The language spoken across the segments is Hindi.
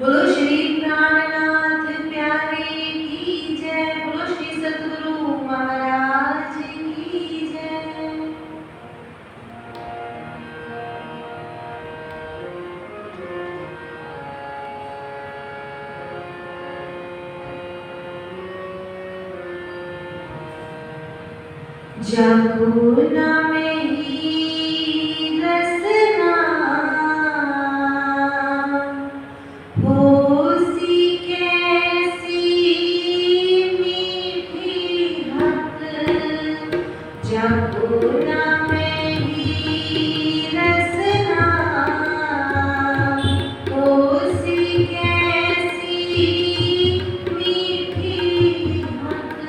बोलो श्री प्राणनाथ प्यारे की जय। बोलो श्री सद्गुरु महाराज की जय। जागो ना में ही रसना होसी कैसी मीठी हक। जागो ना में ही रसना होसी कैसी मीठी हक।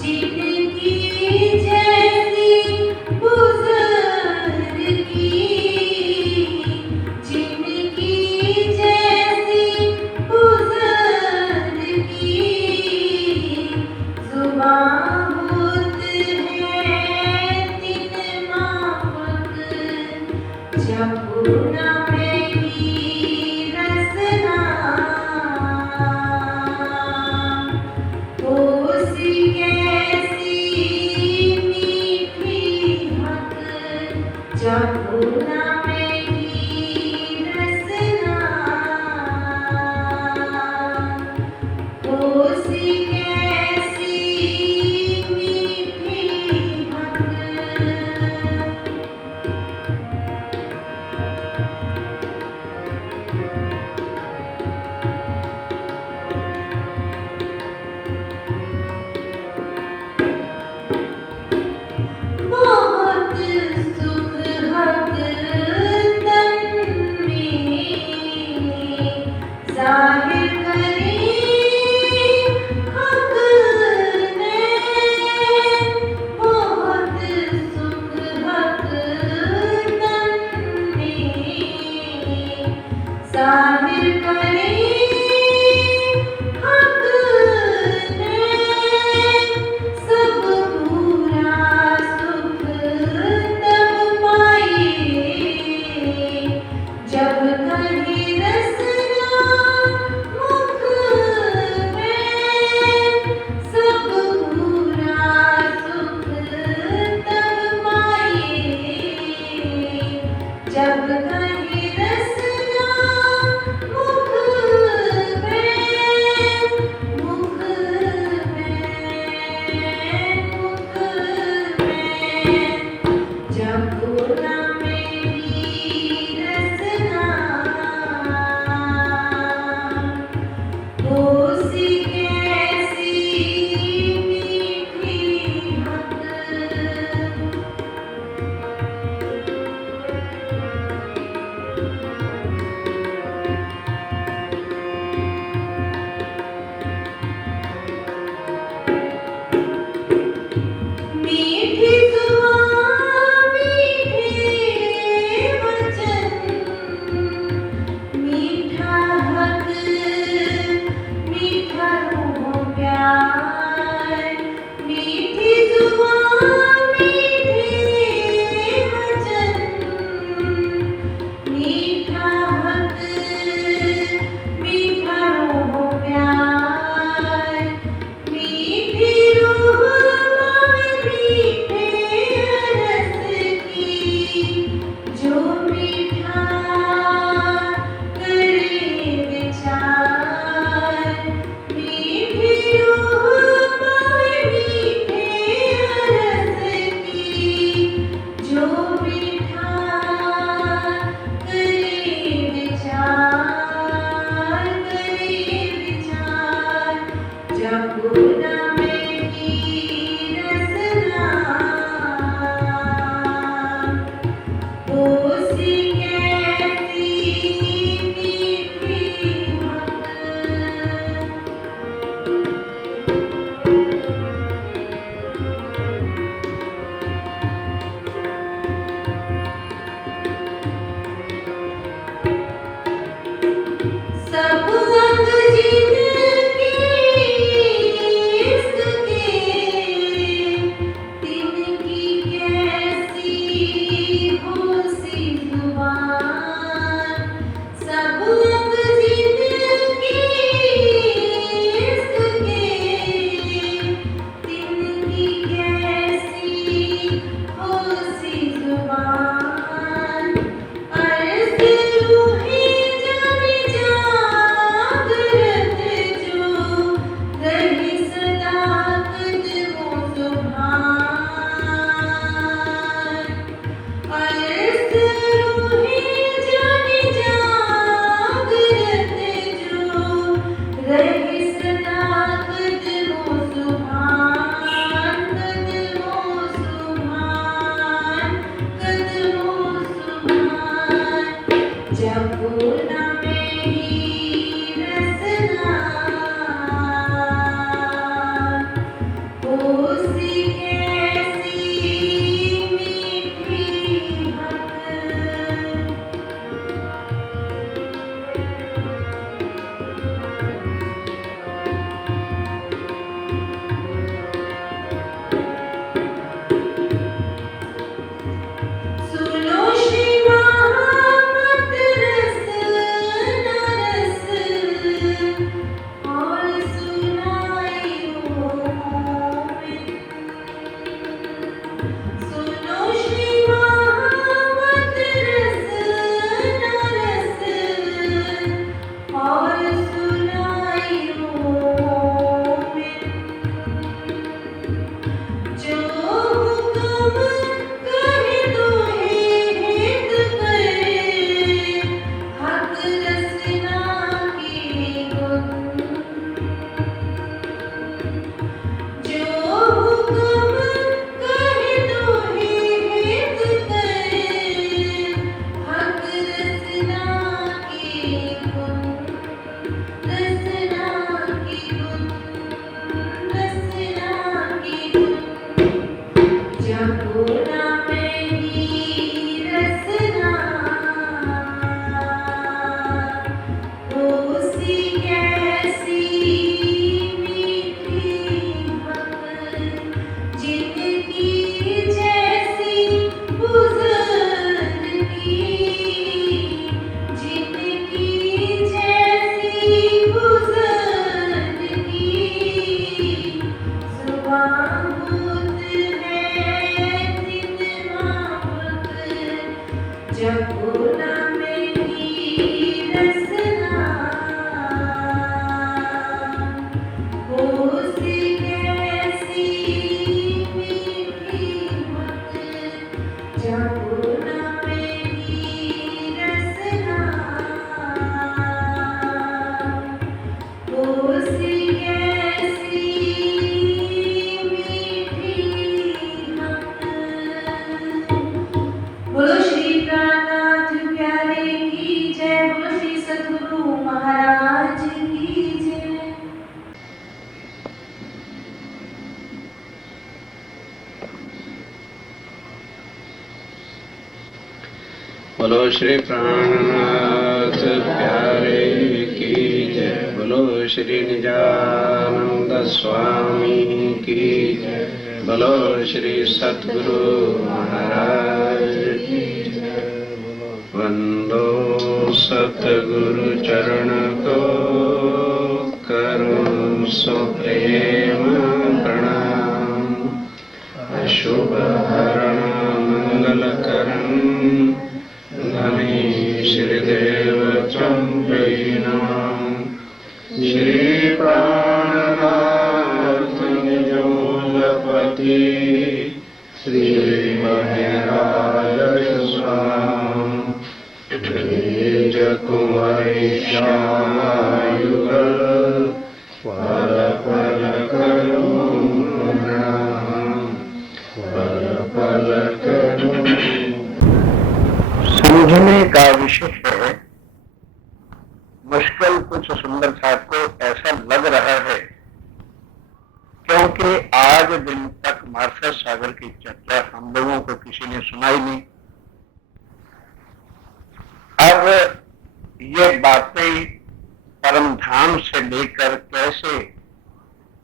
जिनकी जैसी बुजुर्ग की, जिनकी जैसी बुजुर्ग की जुबां होत है तिनकी कहे तो हेत करे, हक रसना के गुण। जो हुक्म कहे तो हेत करे, हक रसना के गुण। रसना के गुण, रसना के गुण। जपो ना मेरी रसना, होसी कैसी मीठी भक्त। जिनकी जैसी बुजुर्गी, जिनकी जैसी बुजुर्गी। सुबाहुत है तिनवावक, जपो ना मेरी रसना। होसी कैसी मीठी भक्त, जपो ना मेरी रसना। होसी कैसी मीठी भक्त। बोलो श्री प्राणनाथ प्यारे की जय। बोलो श्री सद्गुरु महाराज की जय। बोलो श्री प्राणनाथ प्यारे की जय। बोलो श्री निजानंद स्वामी की जय। बोलो श्री सद्गुरु महाराज की जय। वंदो सतगुरु चरण को, करो सुप्रेम प्रणाम। अशुभ हरण मंगल करण, धनी श्रीदेव चंपै नमः। श्री प्राणनाथ निजोलपति, श्री महराज स्वाम। द्विज कुंवरी श्यामायुगल, पल पल करूं प्रणाम, पल पल करूं। समझने का विषय है मुश्किल कुछ सुंदर साहब को ऐसा लग रहा है, क्योंकि आज दिन तक मार्शल सागर की चर्चा हम लोगों को किसी ने सुनाई नहीं। अब ये बातें परमधाम से लेकर कैसे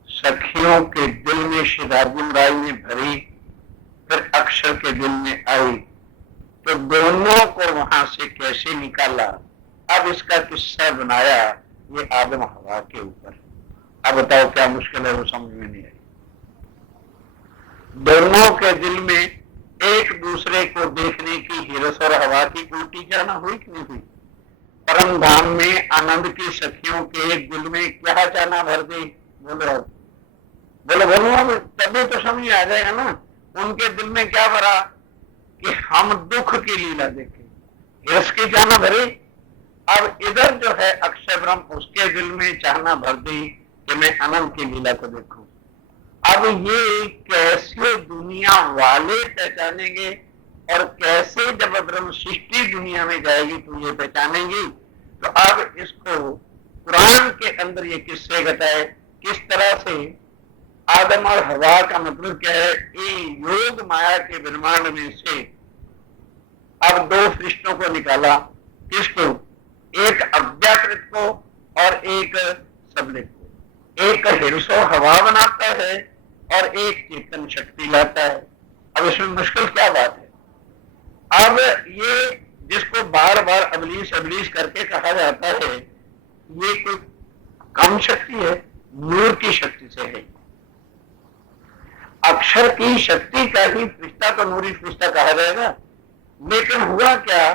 सखियों के दिल में श्री अर्जुन राय ने भरी, फिर अक्षर के दिल में आई, तो दोनों को वहां से कैसे निकाला, अब इसका किस्सा बनाया ये आदम हवा के ऊपर। अब बताओ क्या मुश्किल है, वो समझ में नहीं आई। दोनों के दिल में एक दूसरे को देखने की हिरस और हवा की उल्टी जाना हुई कि नहीं हुई। परम धाम में आनंद की सखियों के एक दिल में क्या जाना भर गई। बोलो बोलो बोलो, तभी तो समझ आ जाएगा ना। उनके दिल में क्या भरा कि हम दुख की लीला देखें, हिरस की चाहना भरी। अब इधर जो है अक्षय ब्रह्म, उसके दिल में चाहना भर दी कि मैं आनंद की लीला को देखूं। अब ये कैसे दुनिया वाले पहचानेंगे और कैसे जब ब्रह्म सृष्टि दुनिया में जाएगी तो ये पहचानेंगी। तो अब इसको कुरान के अंदर ये किस्से घटाए, किस तरह से आदम और हवा का मतलब क्या है। ये योग माया के ब्रह्मांड में से अब दो सृष्टों को निकाला, किसको, एक अव्याकृत को और एक सबलित को। एक हिरसो हवा बनाता है और एक चेतन शक्ति लाता है। अब इसमें मुश्किल क्या बात है। अब ये जिसको बार बार अबलीस अबलीस करके कहा जाता है, ये कोई कम शक्ति है, नूर की शक्ति से है। अक्षर की शक्ति का ही फरिश्ता तो नूरी फरिश्ता कहा जाएगा। लेकिन हुआ क्या,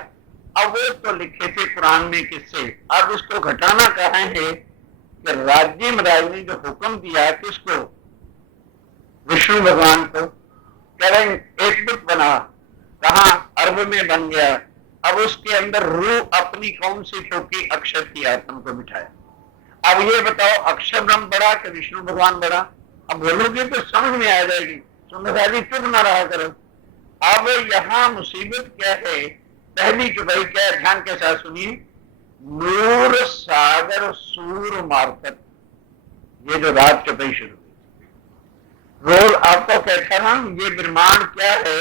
अब वो तो लिखे थे कुरान में किससे, अब इसको घटाना कहा है कि राज्य राज ने जो हुक्म दिया किसको, विष्णु भगवान को, कह रहे हैं एक बुत बना, कहा अर्ब में बन गया, अब उसके अंदर रूह अपनी कौन सी ठोकी, अक्षर की आत्म को बिठाया। अब ये बताओ अक्षर ब्रह्म बड़ा कि विष्णु भगवान बड़ा? अब बोलोगे तो समझ में आ जाएगी, सुंदरता जी चुप ना रहा करो। अब यहाँ मुसीबत क्या है, पहली चुपाई क्या है, ध्यान के साथ सुनिए। नूर सागर सूर मार्फत, ये जो रात चुपाई शुरू हुई, रोज आपको कहता ना ये ब्रह्मांड क्या है,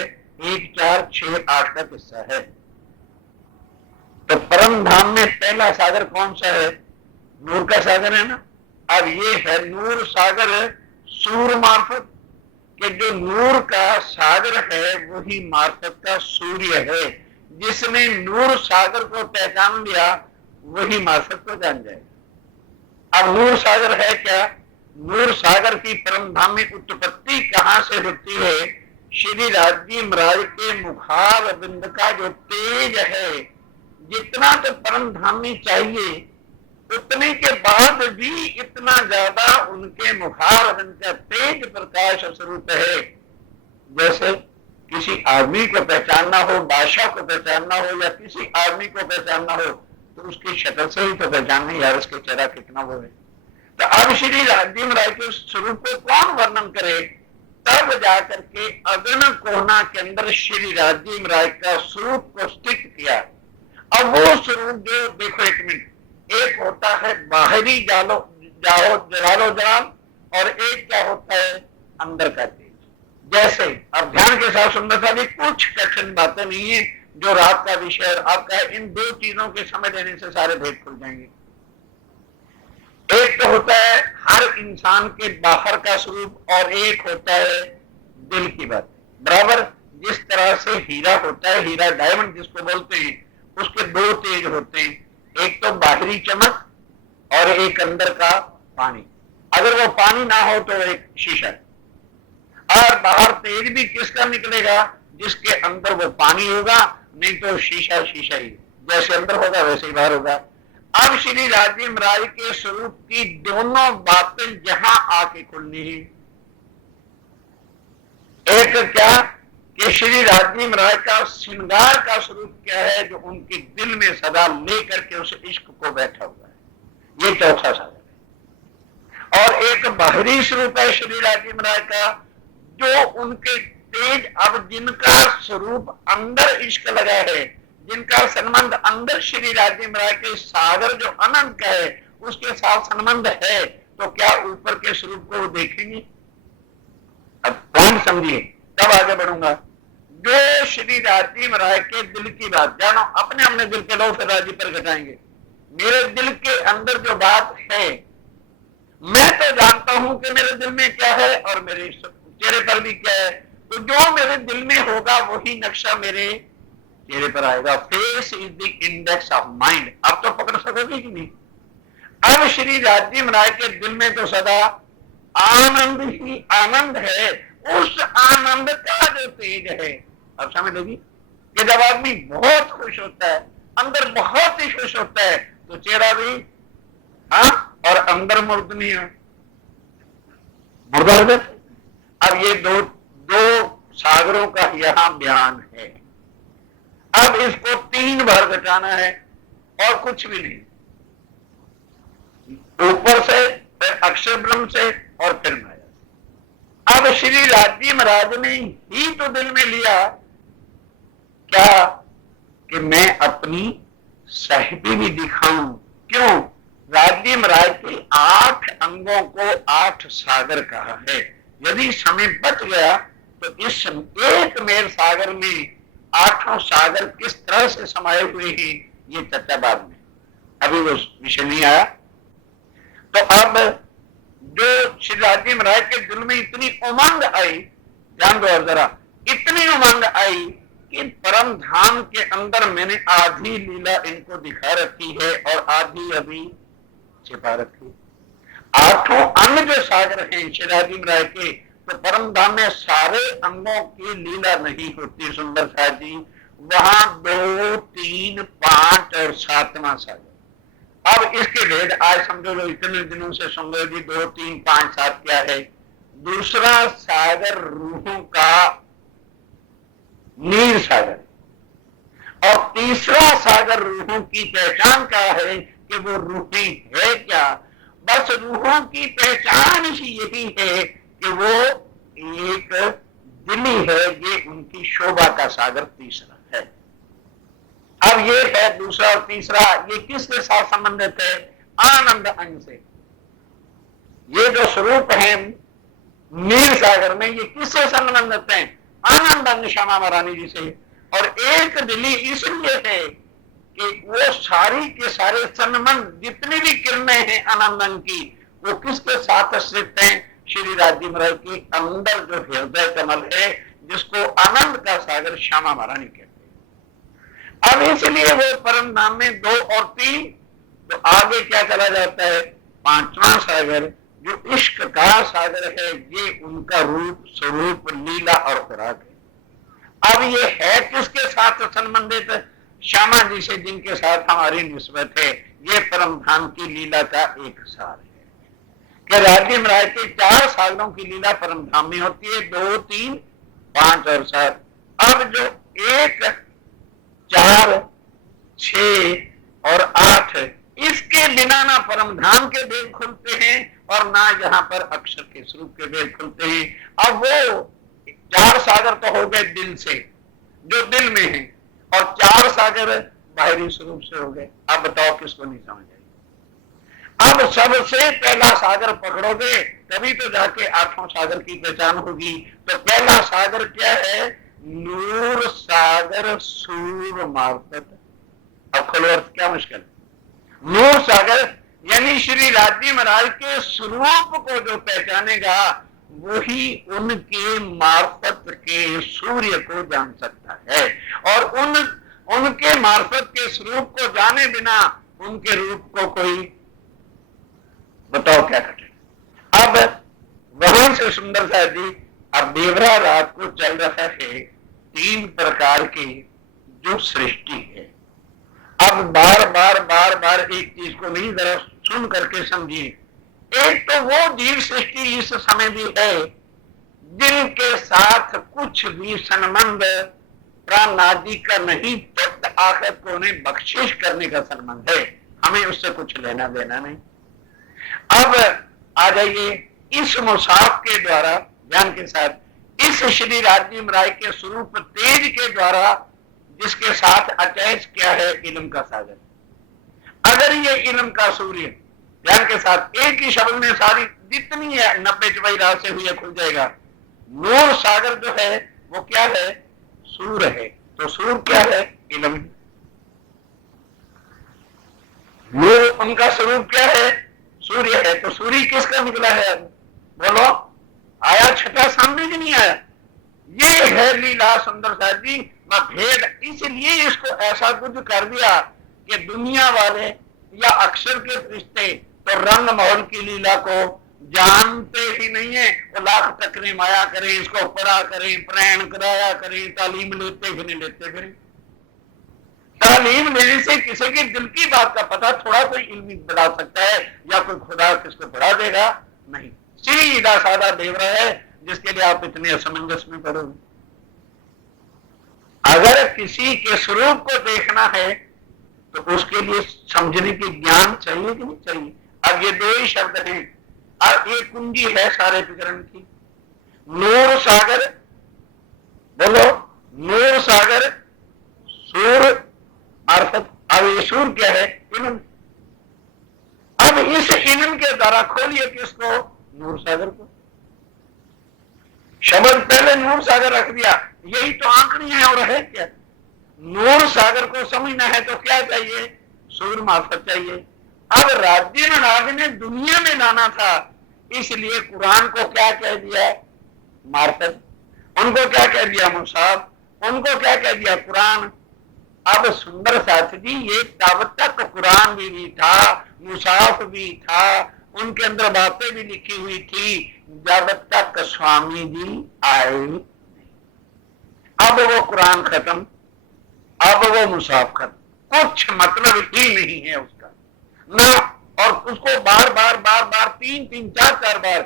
1 4 6 8 का किस्सा है। तो परम धाम में पहला सागर कौन सा है? नूर का सागर है ना। अब ये है नूर सागर सूर मार्फत, कि जो नूर का सागर है वही मार्फत का सूर्य है। जिसने नूर सागर को पहचान लिया वही मार्फत को जान जाएगा। अब नूर सागर है क्या? नूर सागर की परम धाम में उत्पत्ति कहां से होती है? श्री राजी महाराज के मुखार बिंद का जो तेज है, जितना तो परम धाम में चाहिए उतने के बाद भी इतना ज्यादा उनके मुखार बिंद का तेज प्रकाश स्वरूप है। जैसे किसी आदमी को पहचानना हो, बादशाह को पहचानना हो, या किसी आदमी को पहचानना हो तो उसकी शक्ल से ही तो पहचानना, यार उसके चेहरा कितना वो है। तो अब श्री राजी महाराज के स्वरूप को कौन वर्णन करे? तब जाकर के अगन कोहना के अंदर श्री राजी महाराज का स्वरूप को स्थित किया। अब वो स्वरूप जो देखो, एक मिनट, एक होता है बाहरी जालो जाओ जलालो जलाल, और एक क्या होता है अंदर का तेज। जैसे अब ध्यान के साथ सुंदरता भी, कुछ कठिन बातें नहीं है, जो रात का विषय आपका, इन 2 चीजों के समझ लेने से सारे भेद खुल जाएंगे। एक तो होता है हर इंसान के बाहर का स्वरूप, और एक होता है दिल की बात। बराबर जिस तरह से हीरा होता है, हीरा डायमंड जिसको बोलते हैं, उसके 2 तेज होते हैं, एक तो बाहरी चमक और एक अंदर का पानी। अगर वो पानी ना हो तो एक शीशा है। और बाहर तेज भी किसका निकलेगा? जिसके अंदर वो पानी होगा, नहीं तो शीशा शीशा ही, जैसे अंदर होगा वैसे ही बाहर होगा। अब श्री राजी महाराज के स्वरूप की दोनों बातें जहां आके खुलनी है। एक क्या कि श्री राजी महाराज का श्रृंगार का स्वरूप क्या है, जो उनके दिल में सदा लेकर के उस इश्क को बैठा हुआ है, ये चौथा सागर है। और एक बाहरी स्वरूप है श्री राजी महाराज का, जो उनके तेज, अब जिनका स्वरूप अंदर इश्क लगा है, जिनका संबंध अंदर श्री राजी महाराज के सागर जो अनंत का है उसके साथ संबंध है, तो क्या ऊपर के स्वरूप को वो देखेंगे? अब पॉइंट समझिए, तब आगे बढ़ूंगा। जो श्री राजी महाराज के दिल की बात जानो, अपने अपने दिल के लो, फिर राजी पर घटाएंगे। मेरे दिल के अंदर जो बात है, मैं तो जानता हूं कि मेरे दिल में क्या है और मेरे चेहरे पर भी क्या है। तो जो मेरे दिल में होगा वही नक्शा मेरे चेहरे पर आएगा। Face is the index of mind. अब तो पकड़ सकोगे कि नहीं? अब श्री राजी महाराज के दिल में तो सदा आनंद ही आनंद है। उस आनंद का जो तेज है, अब समझ लोगी कि जब आदमी बहुत खुश होता है, अंदर बहुत ही खुश होता है, तो चेहरा भी और अंदर मुर्द नहीं है, मुर्दा हो जाता। अब ये दो सागरों का यहां बयान है। अब इसको 3 बार घटाना है और कुछ भी नहीं, ऊपर से, फिर अक्षर ब्रह्म से, और फिर माया। अब श्री राजी महाराज ने ही तो दिल में लिया क्या कि मैं अपनी साहिबी भी दिखाऊं। क्यों? राजी महाराज के 8 अंगों को 8 सागर कहा है। यदि समय बच गया तो इस एक मेर सागर में 8 सागर किस तरह से समाये हुए हैं, ये चर्चा बाद में, अभी वो विषय नहीं आया। तो अब जो श्री राजी महाराज के दिल में इतनी उमंग आई, ध्यान दो और जरा, इतनी उमंग आई कि परम धाम के अंदर मैंने आधी लीला इनको दिखा रखी है और आधी अभी छिपा रखी। 8 अंग जो सागर हैं श्री राजी महाराज के, तो परम धाम में सारे अंगों की लीला नहीं होती सुंदर साहब जी, वहां 2, 3, 5 और 7वां सागर। अब इसके भेद आज समझो लो, इतने दिनों से सुन लो जी, 2, 3, 5, 7 क्या है। दूसरा सागर रूहों का नीर सागर। और तीसरा सागर रूहों की पहचान का है कि वो रूहें है क्या। बस रूहों की पहचान ही यही है कि वो एक दिली है, ये उनकी शोभा का सागर तीसरा है। अब ये है दूसरा और तीसरा, ये किसके साथ संबंधित है? आनंद अंग से। ये जो स्वरूप है नीर सागर में, ये किससे संबंधित है? आनंद अंग श्यामा महारानी जी से। और एक दिली इसलिए है कि वो सारी के सारे संबंध जितनी भी किरणें हैं आनंद अंग की, वो किसके साथ स्थित हैं? श्री राजी महाराज के अंदर जो हृदय कमल है, जिसको आनंद का सागर श्यामा महारानी कहते हैं। अब इसलिए वो परम धाम में 2 और 3, तो आगे क्या चला जाता है? 5वां सागर जो इश्क का सागर है, ये उनका रूप स्वरूप लीला और खुराक है। अब ये है किसके साथ संबंधित? श्यामा जी से, जिनके साथ हमारी निस्बत है। ये परम धाम की लीला का एक सार है कि राज्य महाराज के 4 सागरों की लीला परम धाम में होती है, 2, 3, 5 और 7। अब जो 1, 4, 6 और 8, इसके बिना ना परम धाम के वेद खुलते हैं और ना यहाँ पर अक्षर के स्वरूप के वेद खुलते हैं। अब वो 4 सागर तो हो गए दिल से, जो दिल में है, और 4 सागर बाहरी स्वरूप से हो गए। अब बताओ किसको नहीं समझ आई? अब सबसे पहला सागर पकड़ोगे तभी तो जाके 8वां सागर की पहचान होगी। तो पहला सागर क्या है? नूर सागर सूर मार्फत। अब खोलो अर्थ, क्या मुश्किल? नूर सागर यानी श्री राज्य महाराज के स्वरूप को जो पहचानेगा वही उनके मार्फत के सूर्य को जान सकता है। और उनके मार्फत के स्वरूप को जाने बिना उनके रूप को कोई, बताओ क्या करेगा? अब वहां से सुंदर सा जी, अब देवरा रात को चल रहा है 3 प्रकार की जो सृष्टि है। अब बार बार एक चीज को नहीं, जरा सुन करके समझिए। एक तो वो जीव सृष्टि इस समय भी है जिनके साथ कुछ भी संबंध प्राणादि का नहीं, तत्व आखिर को उन्हें बख्शिश करने का संबंध है, हमें उससे कुछ लेना देना नहीं। अब आ जाइए इस मुसाफ के द्वारा ज्ञान के साथ, इस श्री राज्य महाराज के स्वरूप तेज के द्वारा, जिसके साथ अटैच क्या है? इल्म का सागर। अगर ये इल्म का सूर्य ध्यान के साथ एक ही शब्द में सारी जितनी है 90 चौपाई रात से हुई है खुल जाएगा। नूर सागर जो है वो क्या है? सूर है। तो सूर क्या है? इल्म। नूर उनका स्वरूप क्या है? सूर्य है। तो सूर्य किसका निकला है? बोलो, आया छठा सामने कि नहीं आया? ये है लीला सुंदर साहब जी का भेद। इसलिए इसको ऐसा कुछ कर दिया कि दुनिया वाले या अक्षर के रिश्ते तो रंग महल की लीला को जानते ही नहीं है। वो लाख टकरे माया करें, इसको पढ़ा करें, प्रयाण कराया करें, तालीम लेते फिर तालीम लेने से किसी के दिल की बात का पता थोड़ा कोई इल्मी बढ़ा सकता है, या कोई खुदा किसको पढ़ा देगा? नहीं। सीधा साधा देवरा है जिसके लिए आप इतने असमंजस में पड़ोगे। अगर किसी के स्वरूप को देखना है तो उसके लिए समझने की ज्ञान चाहिए कि नहीं चाहिए? अब ये 2 ही शब्द हैं और एक कुंजी है सारे विकरण की। नूर सागर, बोलो, नूर सागर सूर मार्फत। अब ये सूर क्या है? इल्म। अब इस इल्म के द्वारा खोलिए किसको? नूर सागर को। शब्द पहले नूर सागर रख दिया, यही तो आंकड़ी है और है क्या? नूर सागर को समझना है तो क्या चाहिए? सूर मार्फत चाहिए। अब राज्य महाराज ने दुनिया में लाना था, इसलिए कुरान को क्या कह दिया? मार्फत। उनको क्या कह दिया? मुसाफ। उनको क्या कह दिया? कुरान। अब सुंदर साथ जी, ये तब तक कुरान भी था, मुसाफ भी था, उनके अंदर बातें भी लिखी हुई थी, जब तक स्वामी जी आए नहीं। अब वो कुरान खत्म, अब वो मुसाफ खत्म, कुछ मतलब ही नहीं है उसका ना। और उसको बार बार 3-3, 4-4 बार,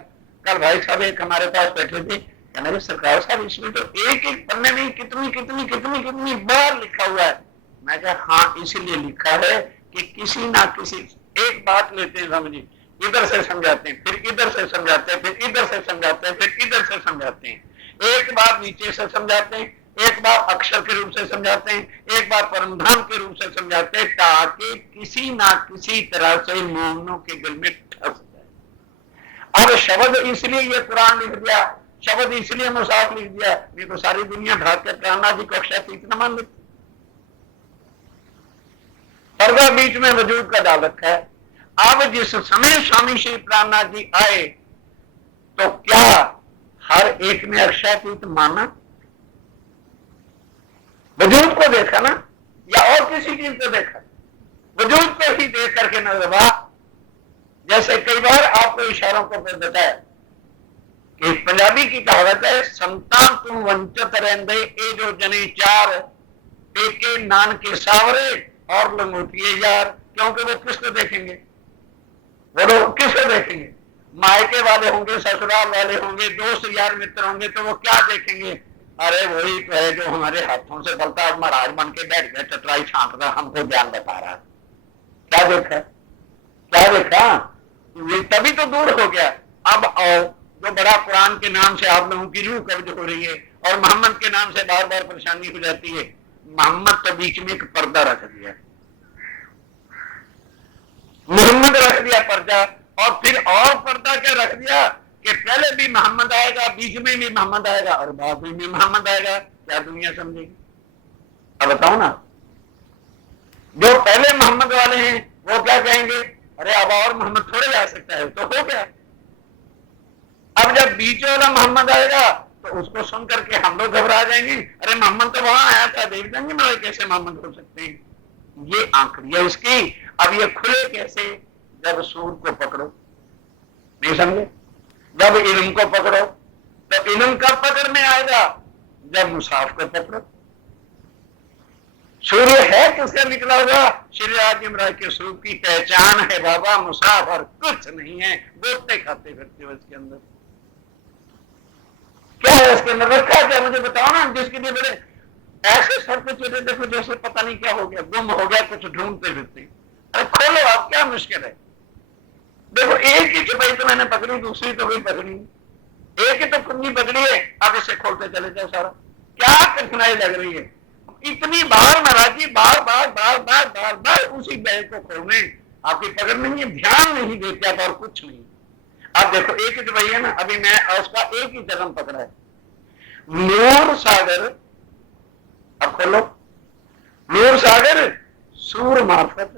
कल भाई साहब एक हमारे पास बैठे थे, कहना कि सरकार साहब इसमें तो एक एक पन्ने में कितनी कितनी कितनी कितनी बार लिखा हुआ है। मैं कहा हाँ, इसीलिए लिखा है कि किसी ना किसी एक बात लेते हैं समझिए, इधर से समझाते हैं, फिर इधर से समझाते हैं, फिर इधर से समझाते हैं, फिर इधर से समझाते हैं, एक बार नीचे से समझाते हैं, एक बार अक्षर के रूप से समझाते हैं, एक बार परमधाम के रूप से समझाते हैं, ताकि किसी ना किसी तरह से मोमिनों के दिल में ठस जाए। अब शब्द इसलिए ये कुरान लिख दिया, शब्द इसलिए मुसाफ लिख दिया, नहीं तो सारी दुनिया भाग के प्राणा जी को अक्षर इतना मान लेती। पर्दा बीच में वजूद का डाल रखा है। अब जिस समय स्वामी श्री प्राणनाथ जी आए तो क्या हर एक ने अक्षातीत माना? वजूद को देखा ना, या और किसी चीज को देखा? वजूद को ही देख करके नजर वाह। जैसे कई बार आपको इशारों को बताया कि पंजाबी की कहावत है, संतान तू वंचित रहंदे ए जो जने चार, पेके नान के सावरे और लंगोटिए यार। क्योंकि वो किसको देखेंगे? वो लोग किसको देखेंगे? मायके वाले होंगे, ससुराल वाले होंगे, दोस्त यार मित्र होंगे, तो वो क्या देखेंगे? अरे वही तो है जो हमारे हाथों से बलता महाराज बन के बैठ गया, चतराई छांट रहा, हमको ज्ञान बता रहा। क्या देखा? क्या देखा? ये तभी तो दूर हो गया। अब जो बड़ा कुरान के नाम से आप लोगों की रूह कब्ज हो रही है और मोहम्मद के नाम से बार बार परेशानी हो जाती है। मोहम्मद तो बीच में एक पर्दा रख दिया, मोहम्मद रख दिया पर्दा, और फिर और पर्दा क्या रख दिया कि पहले भी मोहम्मद आएगा, बीच में भी मोहम्मद आएगा और बाद में भी मोहम्मद आएगा। क्या दुनिया समझेगी? अब बताओ ना, जो पहले मोहम्मद वाले हैं वो क्या कहेंगे? अरे अब और मोहम्मद थोड़े आ सकता है, तो हो गया। अब जब बीच वाला मोहम्मद आएगा तो उसको सुन करके हम लोग घबरा जाएंगे, अरे मोहम्मद तो वहां आया था, देख देंगे मेरे कैसे मोहम्मद हो सकते हैं। ये आंकड़िया इसकी। अब ये खुले कैसे? जब सूर को पकड़ो, नहीं समझे? जब इल्म को पकड़ो, तो इल्म कब पकड़ में आएगा? जब मुसाफ को पकड़ो। सूर्य है किससे निकला हुआ? श्री राजिम राय के स्वरूप की पहचान है बाबा, मुसाफ और कुछ नहीं है। गोते खाते फिरते हो इसके अंदर। क्या है इसके अंदर? रखा क्या? मुझे बताओ ना। जिसके लिए बड़े ऐसे सर पे चले देखो जैसे पता नहीं क्या हो गया, गुम हो गया, कुछ ढूंढते फिरते। अरे खोलो आप, क्या मुश्किल है? देखो एक ही चुपाई तो मैंने पकड़ी, दूसरी तो कोई पकड़ी, एक ही तो कुंजी पकड़ी है, अब इसे खोलते चले जाओ सारा। क्या कठिनाई लग रही है? इतनी बार महाराज जी, बार बार बार बार बार बार उसी बैग को खोलने, आपकी पकड़ नहीं है, ध्यान नहीं देते आप, और कुछ नहीं। आप देखो एक ही चुपाई है ना, अभी मैं उसका एक ही जगह पकड़ा है, नूर सागर। अब खोलो, नूर सागर सूर मार्फत।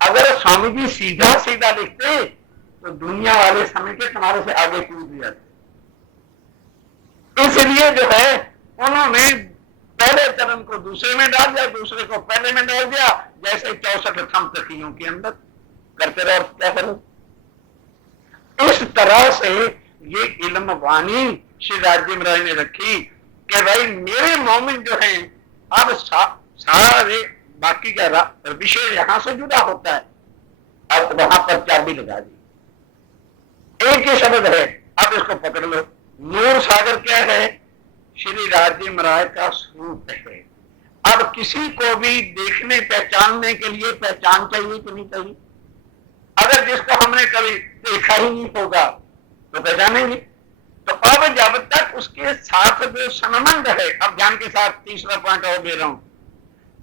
अगर स्वामी जी सीधा सीधा लिखते तो दुनिया वाले समय के तुम्हारे से आगे कूद जाते। इसलिए जो है उन्होंने पहले चरण को दूसरे में डाल दिया, दूसरे को पहले में डाल दिया, जैसे 64 थम तकियों के अंदर करते रहो। क्या करो? इस तरह से ये इल्म वाणी श्री राजिम राय ने रखी कि भाई मेरे मोमिन जो हैं, अब सारे बाकी का विषय यहां से जुड़ा होता है, अब वहां पर चाबी लगा दी। एक ही शब्द है, अब इसको पकड़ लो। नूर सागर क्या है? श्री राजिम राय का स्वरूप है। अब किसी को भी देखने पहचानने के लिए पहचान चाहिए कि नहीं चाहिए? अगर जिसको हमने कभी देखा ही नहीं होगा तो पहचानेंगे। तो अब जब तक उसके साथ जो संबंध है, अब ध्यान के साथ तीसरा पॉइंट और दे रहा हूं,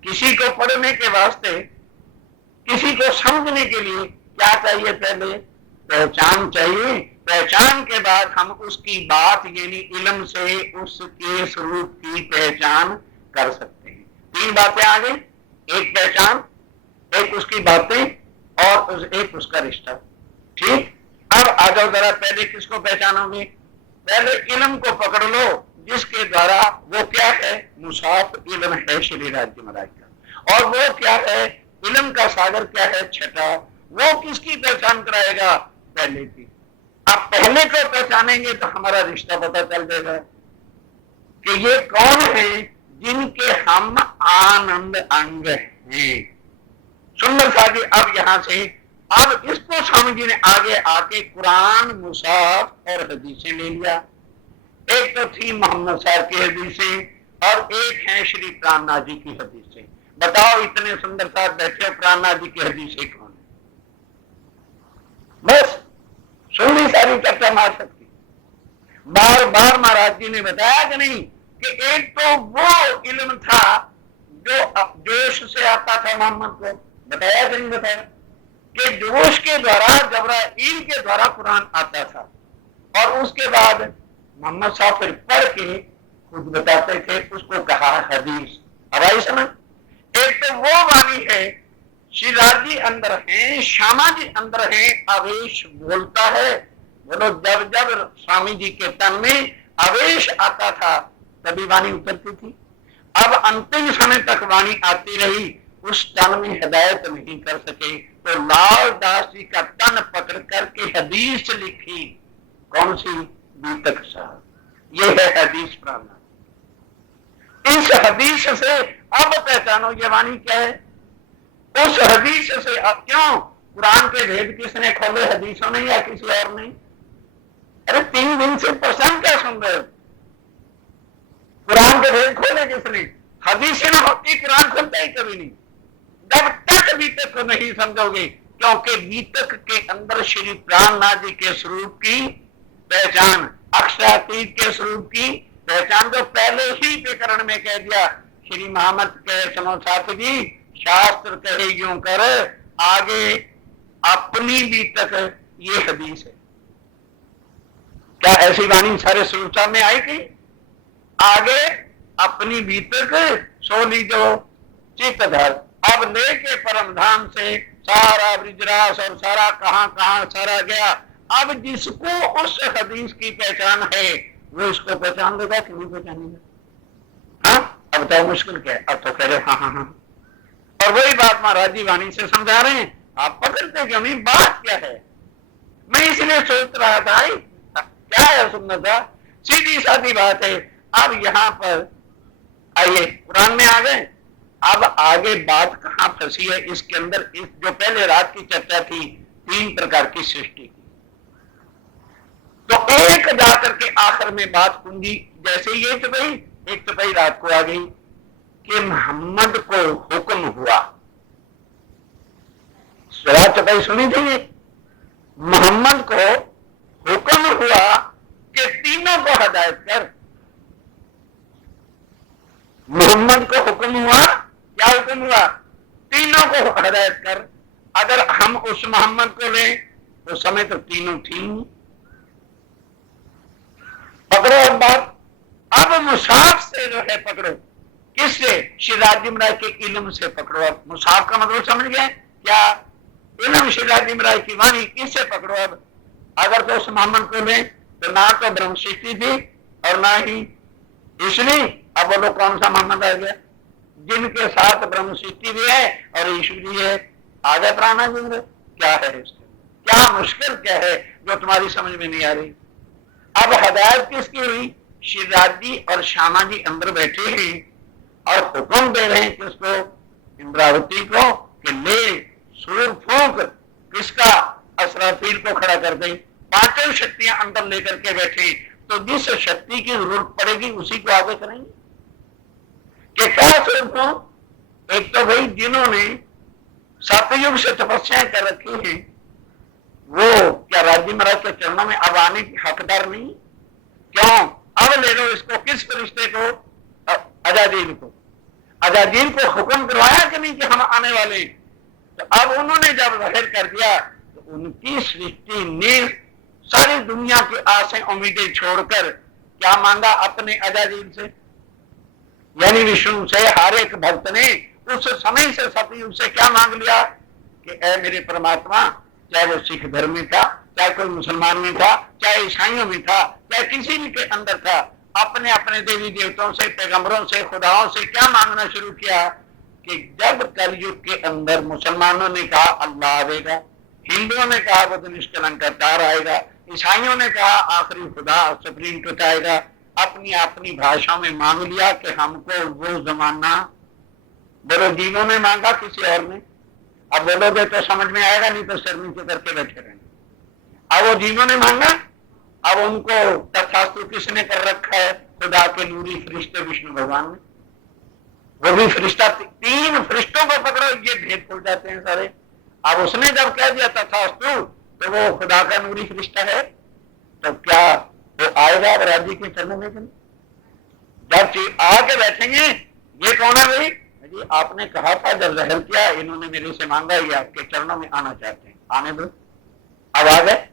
किसी को पढ़ने के वास्ते, किसी को समझने के लिए क्या चाहिए? पहले पहचान चाहिए। पहचान के बाद हम उसकी बात यानी इल्म से उसके स्वरूप की पहचान कर सकते हैं। तीन बातें आ गई, एक पहचान, एक उसकी बातें और एक उसका रिश्ता। ठीक, अब आ जाओ जरा, पहले किसको पहचानोगे? पहले इल्म को पकड़ लो, जिसके द्वारा वो क्या है? मुसाफ इल्म है श्री राजिम राय का। और वो क्या है? इल्म का सागर क्या है? छठा। वो किसकी पहचान कराएगा? पहले की। अब पहले को पहचानेंगे तो हमारा रिश्ता पता चल जाएगा कि ये कौन है जिनके हम आनंद अंग हैं। सुंदर साथी, अब यहां से अब इसको स्वामी जी ने आगे आके कुरान, मुसाफ और हदीसें ले लिया। एक तो थी मोहम्मद साहब की हदीसें और एक है श्री प्राणनाथ जी की हदीसें। बताओ इतने सुंदर साहब बैठे हो, प्राणनाथ जी की हदीसें कौन है? बस सुननी सारी चर्चा मार सकती। बार बार महाराज जी ने बताया कि नहीं कि एक तो वो इल्म था जो जोश से आता था मोहम्मद को, बताया कि नहीं बताया कि जोश के द्वारा जबराइल के द्वारा कुरान आता था और उसके बाद मोहम्मद साहब फिर पढ़ के खुद बताते थे, उसको कहा हदीस। अब आई समझ? एक तो वो वाणी है शिराज जी अंदर है, श्यामा जी अंदर है, आवेश बोलता है। बोलो जब जब स्वामी जी के तन में आवेश आता था तभी वाणी उतरती थी। अब अंतिम समय तक वाणी आती रही, उस तन में हिदायत नहीं कर सके तो लाल दास जी का तन पकड़ करके हदीस लिखी। कौन सी? बीतक साहब। ये है हदीस प्राणनाथ। इस हदीस से अब पहचानो ये वाणी क्या है। उस हदीस से अब क्यों कुरान के भेद किसने खोले? हदीसों ने या किसी और ने? अरे 3 दिन से परेशान क्या सुन रहे हो? कुरान के भेद खोले किसने? हदीस न होती कुरान खुलता ही कभी नहीं। जब तक बीतक को नहीं समझोगे, क्योंकि बीतक के अंदर श्री प्राणनाथ जी के स्वरूप की पहचान, अक्षरातीत के स्वरूप की पहचान जो पहले ही प्रकरण में कह दिया। श्री मोहम्मद कहे सुनो साथ जी, शास्त्र कहे यूं कर, आगे अपनी बीतक ये हदीस है। क्या ऐसी वाणी सारे सूचा में आई थी? आगे अपनी बीतक सो लीजो चित्त धर। अब लेके परम धाम से सारा ब्रिजरास और सारा कहां कहां सारा गया। अब जिसको उस हदीस की पहचान है वो इसको पहचान लेगा कि नहीं पहचानेगा? हाँ, अब बताओ मुश्किल क्या है? अब तो कह रहे हाँ हाँ हाँ। और वही बात महाराज जी वाणी से समझा रहे हैं, आप पकड़ते क्यों नहीं? बात क्या है? मैं इसलिए सोच रहा था क्या है सुनना था, सीधी साधी बात है। अब यहां पर आइए कुरान में आ गए। अब आगे बात कहां फंसी है इसके अंदर? इस जो पहले रात की चर्चा थी 3 प्रकार की सृष्टि की, तो एक जाकर के आखिर में बात कुंजी जैसे ये चुपई, एक चुपई रात को आ गई कि मोहम्मद को हुक्म हुआ। रात चुपई सुनी थी, मोहम्मद को हुक्म हुआ कि तीनों को हदायत कर। मोहम्मद को हुक्म हुआ, क्या हुक्म हुआ? तीनों को हदायत कर। अगर हम उस मोहम्मद को लें उस समय तो तीनों थी। पकड़ो अब बात। अब मुसाफ से जो है पकड़ो, किससे? शिराज महाराज के इल्म से पकड़ो। अब मुसाफ का मतलब समझ गए क्या? इल्म शिराज महाराज की वाणी, इससे पकड़ो। अब अगर तो उस मोहम्मद को लें तो ना तो ब्रह्म सृष्टि थी और ना ही ईश्वरी। अब बोलो कौन सा मोहम्मद आ गया जिनके साथ ब्रह्म सृष्टि भी है और ईश्वरी है? आ गए प्राणनाथ जी। क्या है इसके? क्या मुश्किल क्या है जो तुम्हारी समझ में नहीं आ रही? अब हदायत किसकी हुई? शिवराज जी और श्यामा जी अंदर बैठे हैं और हुक्म दे रहे हैं किसको? इंद्रावती को कि ले सूर फूंक। किसका? असराफील को खड़ा कर दे। 5 शक्तियां अंदर लेकर के बैठे, तो जिस शक्ति की जरूरत पड़ेगी उसी को आगे करेंगे। कि क्या सूर फूंक? एक तो भाई जिन्होंने सतयुग से तपस्या कर रखी है वो क्या राज्य महाराज के चरणों में अब आने की हकदार नहीं? क्यों? अब ले लो इसको, किस फरिश्ते को? अजाजील को। अजाजील को हुक्म करवाया कि नहीं कि हम आने वाले? तो अब उन्होंने जब जाहिर कर दिया तो उनकी सृष्टि ने सारी दुनिया की आसें उम्मीदें छोड़कर क्या मांगा? अपने अजाजील से, यानी विष्णु से हर एक भक्त ने उस समय से सतयुग से क्या मांग लिया कि ऐ मेरे परमात्मा, चाहे वो सिख धर्म में था, चाहे कोई मुसलमान में था, चाहे ईसाइयों में था, चाहे किसी भी के अंदर था, अपने अपने देवी देवताओं से, पैगंबरों से, खुदाओं से क्या मांगना शुरू किया कि जब कलयुग के अंदर मुसलमानों ने कहा अल्लाह आएगा, हिंदुओं ने कहा वो निष्कलंक अवतार आएगा, ईसाइयों ने कहा आखिरी खुदा सुप्रीम ट्रुथ आएगा, अपनी अपनी भाषा में मांग लिया कि हमको वो जमाना। बोलो जीवों ने मांगा किसी और ने? अब बोलोगे तो समझ में आएगा, नहीं तो सिर नीचे करके बैठे रहेंगे। अब वो जीवों ने मांगा अब उनको तथास्तु किसने कर रखा है? खुदा के नूरी फरिश्ते विष्णु भगवान ने। वो भी फरिश्ता, 3 फरिश्तों को पकड़ो, ये भेद खुल जाते हैं सारे। अब उसने जब कह दिया तथास्तु, तो वो खुदा का नूरी फरिश्ता है, तो क्या वो आएगा राजी के चरणों में? जब आके बैठेंगे, ये कौन है भाई? जी आपने कहा था, जब जहर किया, इन्होंने मेरे से मांगा, ये आपके चरणों में आना चाहते हैं, आने दो। अब आ गए।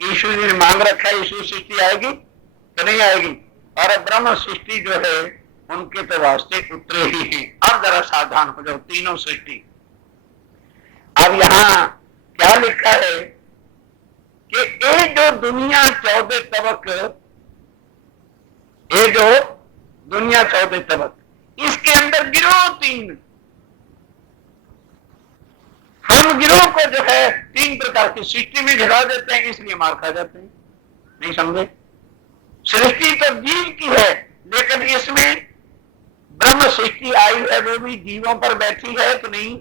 ईश्वर ने मांग रखा है, ईश्वर सृष्टि आएगी तो नहीं आएगी? और ब्रह्म सृष्टि जो है उनके तो वास्ते उतरे ही हैं। अब जरा सावधान हो जाओ, तीनों सृष्टि। अब यहां क्या लिखा है कि ये जो दुनिया 14 तबक, ये जो दुनिया 14 तबक, इसके अंदर गिरोह 3। हम गिरोह को जो है 3 प्रकार की सृष्टि में घिरा देते हैं, इसलिए मार खा जाते हैं। नहीं समझे? सृष्टि तो जीव की है, लेकिन इसमें ब्रह्म सृष्टि आई है, वो भी जीवों पर बैठी है कि नहीं?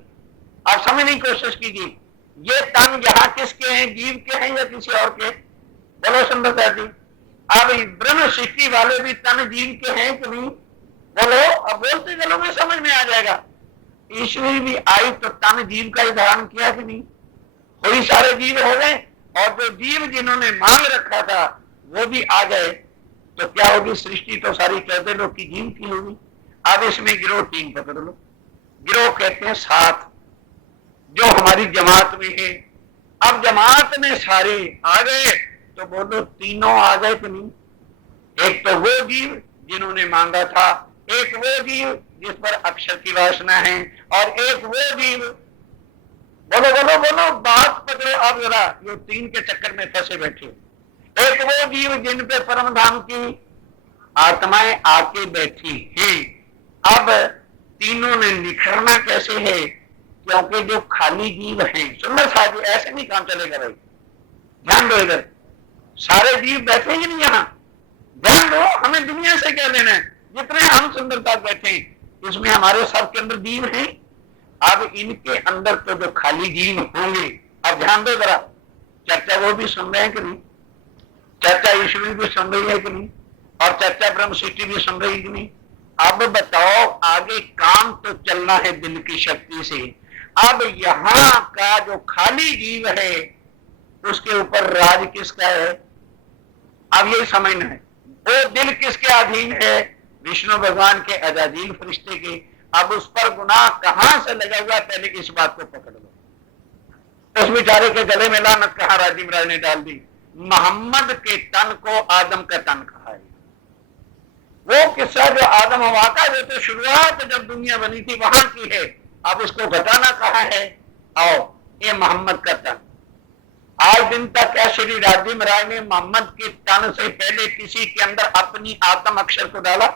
आप समझने की कोशिश कीजिए। ये तन यहाँ किसके हैं? जीव के हैं या किसी और के? बोलो सुंदरता जी। अब ब्रह्म सृष्टि वाले भी तन जीव के हैं कि नहीं? बोलो। अब बोलते चलो में समझ में आ जाएगा। ईश्वरी भी आई तो तन जीव का ही धारण किया कि नहीं? कोई सारे जीव हो गए, और जो जीव जिन्होंने मांग रखा था वो भी आ गए, तो क्या होगी? सृष्टि तो सारी कहते लोग की जीव की होगी। अब इसमें गिरोह 3 पकड़ लो। गिरोह कहते हैं 7, जो हमारी जमात में है। अब जमात में सारे आ गए, तो बोलो तीनों आ गए कि नहीं? एक तो वो जीव जिन्होंने मांगा था, एक वो जीव जिस पर अक्षर की वासना है, और एक वो जीव, बोलो बोलो बोलो, बात पकड़ो। अब जरा ये 3 के चक्कर में फंसे बैठे। एक वो जीव जिन पे परम धाम की आत्माएं आके बैठी हैं। अब तीनों ने निखरना कैसे है? क्योंकि जो खाली जीव हैं, सुंदर साहब, ऐसे नहीं काम चलेगा भाई, ध्यान दो। इधर सारे जीव बैठेंगे नहीं, यहाँ ध्यान दो। हमें दुनिया से क्या लेना है? जितने हम सुंदरता बैठे हैं, इसमें हमारे सबके अंदर जीव हैं। अब इनके अंदर तो जो खाली जीव होंगे, अब ध्यान दो जरा, चर्चा वो भी सुन रहे हैं कि नहीं? चर्चा ईश्वरी भी सुन रही है कि नहीं? और चर्चा ब्रह्म सृष्टि भी सुन रही है कि नहीं? अब बताओ, आगे काम तो चलना है दिल की शक्ति से। अब यहाँ का जो खाली जीव है, उसके ऊपर राज किसका है? अब ये समझना है। वो दिल किसके अधीन है? विष्णु भगवान के अजाजील फरिश्ते के। अब उस पर गुनाह कहां से लगा हुआ, पहले इस बात को पकड़ लो। उस बेचारे के गले में लानत कहां राजी महाराज ने डाल दी? मोहम्मद के तन को आदम का तन कहा है। वो किस्सा जो आदम हवा का, जो तो शुरुआत जब दुनिया बनी थी वहां की है। अब इसको घटाना कहा है? आओ, ये मोहम्मद का तन। आज दिन तक क्या श्री राजी महाराज ने मोहम्मद के तन से पहले किसी के अंदर अपनी आत्म अक्षर को डाला?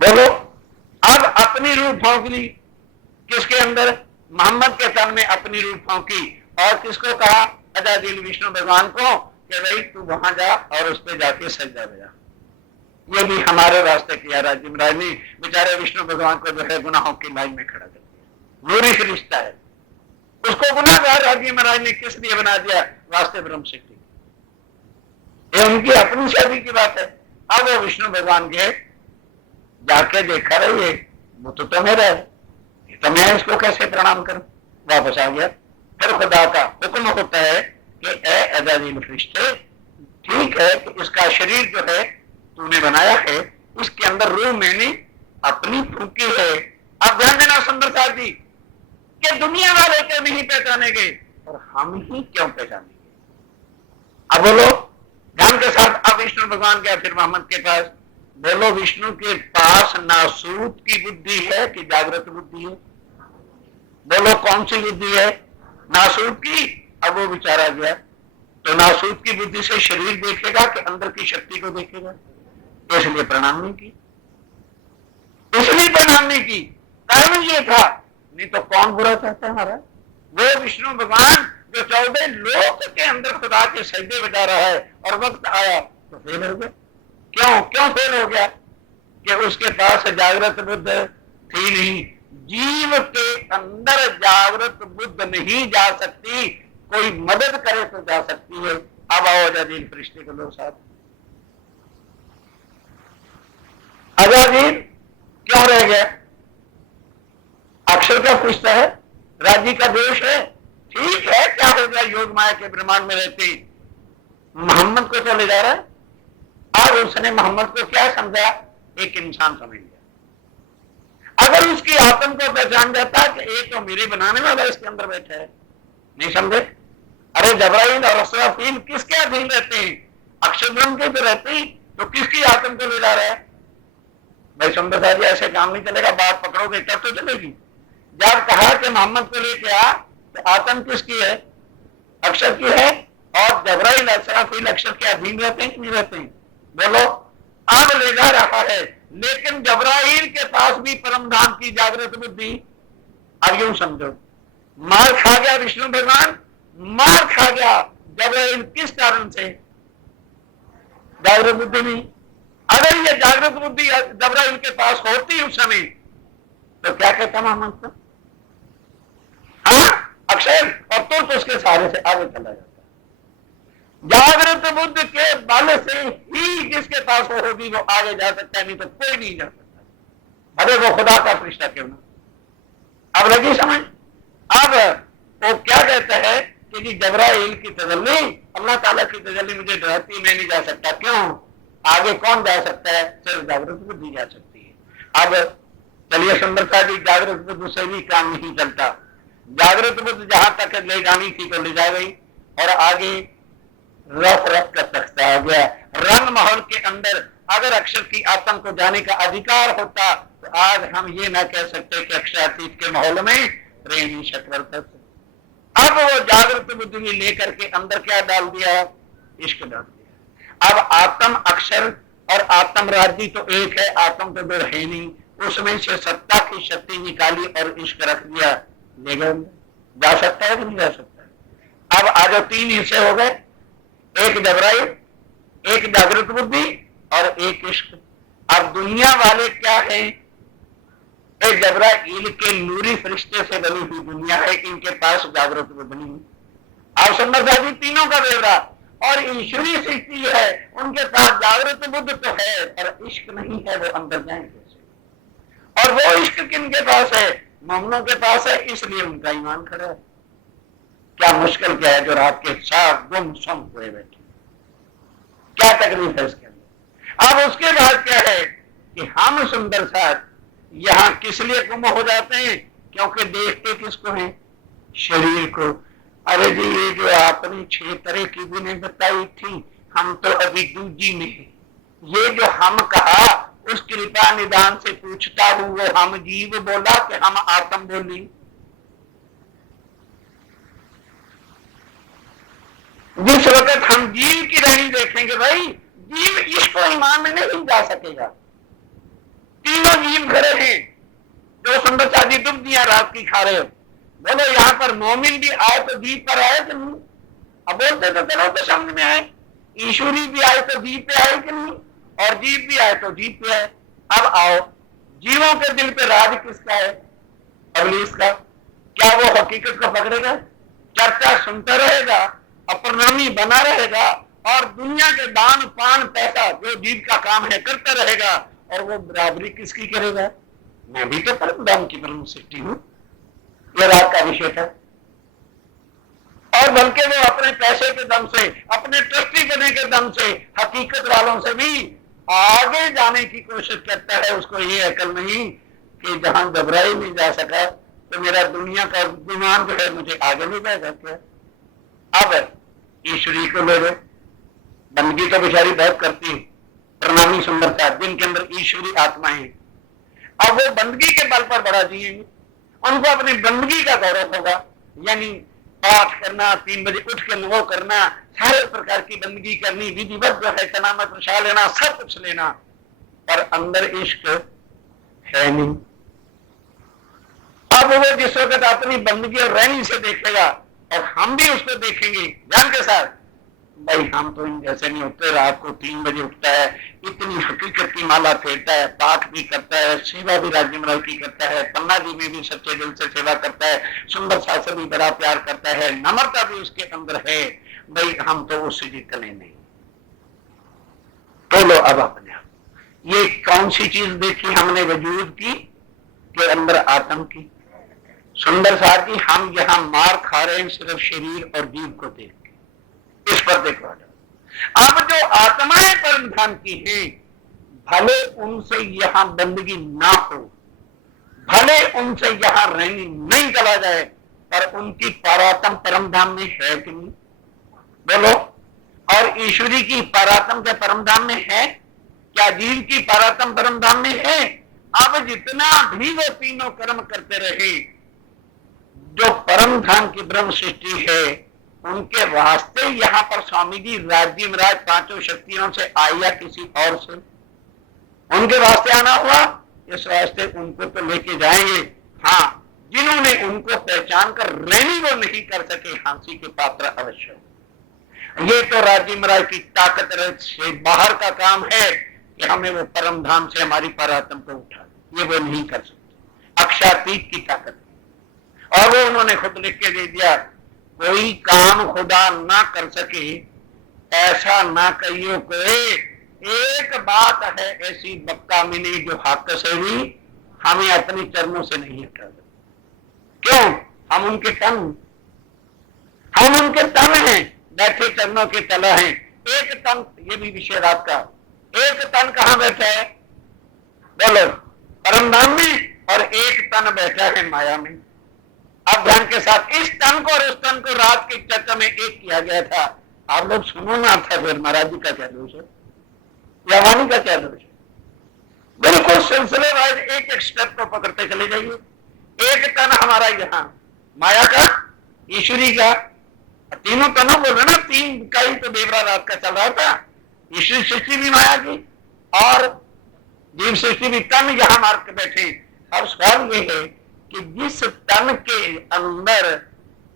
बोलो। अब अपनी रूह फौंक ली किसके अंदर? मोहम्मद के तन में अपनी रूह फौंकी, और किसको कहा? अजादिल विष्णु भगवान को कि भाई तू वहां जा और उस पर जाके सजदा बजा। ये भी हमारे रास्ते किया राजी महाराज ने। बेचारे विष्णु भगवान को जो है गुनाहों की लाइन में खड़ा कर दिया। नूरी फरिश्ता है, उसको गुनाहगार राजी महाराज ने किस लिए बना दिया? वास्ते ब्रह्म सृष्टि। ये उनकी अपनी शादी की बात है। अब वो विष्णु भगवान के जाके देखा रही है, वो तो तुम्हें रहे, तो मैं इसको कैसे प्रणाम करूं? वापस आ गया। फिर खुदा का हुक्म होता है कि ए अजाजील फरिश्ते, ठीक है कि इसका शरीर जो है तूने बनाया है, इसके अंदर रूह मैंने अपनी फूकी है। अब ध्यान देना सुंदर साहब जी, कि दुनिया वाले क्यों नहीं पहचानेंगे और हम ही क्यों पहचानेंगे? अब बोलो ध्यान के साथ। अब विष्णु भगवान गया फिर मोहम्मद के पास। बोलो, विष्णु के पास नासूत की बुद्धि है कि जागृत बुद्धि है? बोलो कौन सी बुद्धि है? नासूत की। अब वो बेचारा गया, तो नासूत की बुद्धि से शरीर देखेगा कि अंदर की शक्ति को देखेगा? इसलिए प्रणाम नहीं की, इसलिए प्रणाम नहीं की। कारण ये था, नहीं तो कौन बुरा चाहता है हमारा? वो विष्णु भगवान जो 14 लोक के अंदर खुदा के सजदे बजा रहा है, और वक्त आया तो फेल हो गया। क्यों फेल हो गया? कि उसके पास जागृत बुद्ध थी नहीं। जीव के अंदर जागृत बुद्ध नहीं जा सकती, कोई मदद करे तो जा सकती है। अब आओ अजाजील फरिश्ते को लो साथ। अजाजील क्यों रह गया? अक्षर का फरिश्ता है, राजी का देश है, ठीक है, क्या हो गया, योग माया के ब्रह्मांड में रहते मोहम्मद को तो ले जा रहा है। और उसने मोहम्मद को क्या समझा? एक इंसान समझ लिया। अगर उसकी आत्म को पहचान जाता कि एक तो मेरे बनाने वाला इसके अंदर बैठा है, नहीं समझे? अरे जबराइल और असराफील किसके अधीन रहते हैं? अक्षर ब्रह्म के तो रहते हैं, तो किसकी आत्म को ले जा रहा है? भाई सुंदर साहब जी, ऐसे काम नहीं चलेगा, बात पकड़ोगे तब तो चलेगी। जब कहा कि मोहम्मद को लेके आ, तो आत्म किसकी है? अक्षर की है। और जबराइल असराफील अक्षर के अधीन रहते हैं कि नहीं रहते हैं? बोलो। अब ले जा रहा है, लेकिन जबराइल के पास भी परम धाम की जागृत बुद्धि। अब यूं समझो, मार खा गया विष्णु भगवान, मार खा गया जबराइल, किस कारण से? जागृत बुद्धि नहीं। अगर ये जागृत बुद्धि जबराइल के पास होती उस समय, तो क्या कहता मोहम्मद को? हाँ, अक्षय और तुरंत उसके सहारे से आगे चला जाता। जागृत बुद्धि के बल से ही जिसके पास वो होगी वो आगे जा सकता है, नहीं तो कोई नहीं जा सकता। अरे वो खुदा का फरिश्ता क्यों ना। अब लगी समझ? अब वो क्या कहता है कि जी जबराइल की तजल्ली, अल्लाह ताला की तजल्ली मुझे डराती, मैं नहीं जा सकता। क्यों? आगे कौन जा सकता है? सिर्फ जागृत बुद्धि जा सकती है। अब चलिए सुंदरता जी, जागृत बुद्धि से भी काम नहीं चलता। जागृत बुद्धि जहां तक ले जानी थी तो ले जा गई, और आगे रफ रफ का तख्ता आ गया। रंग महल के अंदर अगर अक्षर की आत्म को जाने का अधिकार होता तो आज हम ये ना कह सकते कि अक्षरातीत के माहौल में प्रेमी शक्ल। अब वो जागृत बुद्धि में लेकर के अंदर क्या डाल दिया? इश्क डाल दिया। अब आत्म अक्षर और आत्म राज्य तो एक है, आत्म तो दो है नहीं। उसमें से सत्ता की शक्ति निकाली और इश्क रख दिया, ले गए। जा सकता है कि नहीं जा सकता? अब आज 3 हिस्से हो गए, एक जबराइल, एक जागृत बुद्धि और एक इश्क। अब दुनिया वाले क्या है? एक जबराइल के नूरी फरिश्ते से बनी हुई दुनिया है, इनके पास जागृत बुद्धि नहीं। आप समझदारी तीनों का ब्यौरा, और ईश्वरीय सृष्टि है, उनके पास जागृत बुद्धि तो है पर इश्क नहीं है, वो अंदर जाएंगे कैसे? और वो इश्क किनके पास है? मोमिनों के पास है, इसलिए उनका ईमान खड़ा है। क्या मुश्किल क्या है जो रात के 4 गुम सम हुए बैठे? क्या तकलीफ है इसके अंदर? अब उसके बाद क्या है कि हम सुंदर साथ यहां किस लिए गुम हो जाते हैं? क्योंकि देखते किसको हैं? शरीर को। अरे जी, ये जो आपने 6 तरह की गुनें बताई थी, हम तो अभी दूजी में है। ये जो हम कहा, उस कृपा निदान से पूछता हूं, वो हम जीव बोला कि हम आत्म बोली? जिस वक्त हम जीव की रहनी देखेंगे, भाई जीव इसको ईमान में नहीं जा सकेगा। तीनों जीव खड़े हैं जो सुंदर चादी दुबदियां रात की खा रहे हो। बोलो यहां पर मोमिन भी आए तो दीप पर आए कि नहीं? अब बोलते तो चलो तो समझ में आए। ईश्वरी भी आए तो दीप पे आए कि नहीं? और जीव भी आए तो दीप पे आए। अब आओ, जीवों के दिल पे राज किसका है? इब्लीस का। क्या वो हकीकत को पकड़ेगा? चर्चा सुनता रहेगा, अपनामी बना रहेगा, और दुनिया के दान पान पैसा जो जीव का काम है करता रहेगा, और वो बराबरी किसकी करेगा? मैं भी तो परम की परम सृष्टि हूं, ये रात का विषय था। और बल्कि वो अपने पैसे के दम से, अपने ट्रस्टी बनने के दम से हकीकत वालों से भी आगे जाने की कोशिश करता है। उसको ये अकल नहीं कि जहां जबराइल नहीं जा सका तो मेरा दुनिया का गुमान जो है मुझे आगे नहीं जाएगा क्या? अब ईश्वरी को ले लो, बंदगी तो बेचारी बहुत करती है, प्रणामी सुंदरता, जिनके अंदर ईश्वरी आत्मा है। अब वो बंदगी के बल पर बढ़ा जिएंगे, उनको अपनी बंदगी का गौरव होगा, यानी पाठ करना, 3 बजे उठ के नमो करना, सारे प्रकार की बंदगी करनी, विधिवत जो है तनामत प्रसाद लेना, सब कुछ लेना, पर अंदर इश्क है नहीं। अब वो जिस वक्त अपनी बंदगी और रहनी से देखेगा, और हम भी उसको देखेंगे जान के साथ, भाई हम तो इन जैसे नहीं होते, रात को 3 बजे उठता है, इतनी हकीकत की माला फेरता है, पाठ भी करता है, सेवा भी राज्य महाराज की करता है, पन्ना जी में भी सच्चे दिल से सेवा करता है, सुंदर शास्त्र भी बड़ा प्यार करता है, नम्रता भी उसके अंदर है। भाई हम तो उससे जितने नहीं। तो लो अब अपने आप ये कौन सी चीज देखी हमने वजूद की के अंदर आत्म की। सुंदर साहब जी हम यहां मार खा रहे हैं सिर्फ शरीर और जीव को देख के। इस पर देखो अब जो आत्माएं परम धाम की हैं, भले उनसे यहां बंदगी ना हो, भले उनसे यहां रहनी नहीं चला जाए, पर उनकी पारात्म परम धाम में है कि नहीं? बोलो। और ईश्वरी की पारात्म के परम धाम में है क्या? जीव की पारात्म परम धाम में है। अब जितना भी वो तीनों कर्म करते रहे, जो परम धाम की ब्रह्म सृष्टि है, उनके वास्ते यहाँ पर स्वामी जी राज्य महाराज पांचों शक्तियों से आए या किसी और से उनके वास्ते आना हुआ? इस वास्ते उनको तो लेके जाएंगे। हाँ, जिन्होंने उनको पहचान कर रहनी वो नहीं कर सके, हांसी के पात्र अवश्य। ये तो राज्य महाराज की ताकत से बाहर का काम है कि हमें वो परम धाम से हमारी परात्म को उठा, ये वो नहीं कर सकते। अक्षातीत की ताकत, और वो उन्होंने खुद लिख के दे दिया, कोई काम खुदा ना कर सके ऐसा ना कहियो कोई, एक बात है ऐसी बक्का मिली जो हक से भी हमें अपने चरणों से नहीं हटा सकते। क्यों? हम उनके तन हैं, बैठे चरणों के तला हैं। एक तन, ये भी विषय रात का, एक तन कहां बैठा है? बोलो, परम धाम में, और एक तन बैठा है माया में। अब ध्यान के साथ इस तन को और उस तन को रात की चर्चा में एक किया गया था। आप लोग सुनो ना, था फिर महाराज जी का क्या दोष है या वाणी का क्या दोष है? बिल्कुल सिलसिले वाइज एक एक स्टेप को पकड़ते चले जाइए। एक तन हमारा यहाँ माया का, ईश्वरी का, तीनों तनों बोल रहे ना, तीन का ही तो देवरा रात का चल रहा था। ईश्वरी सृष्टि भी माया की और जीव सृष्टि भी तन यहाँ मार के बैठे। अब सवाल ये है कि जिस तन के अंदर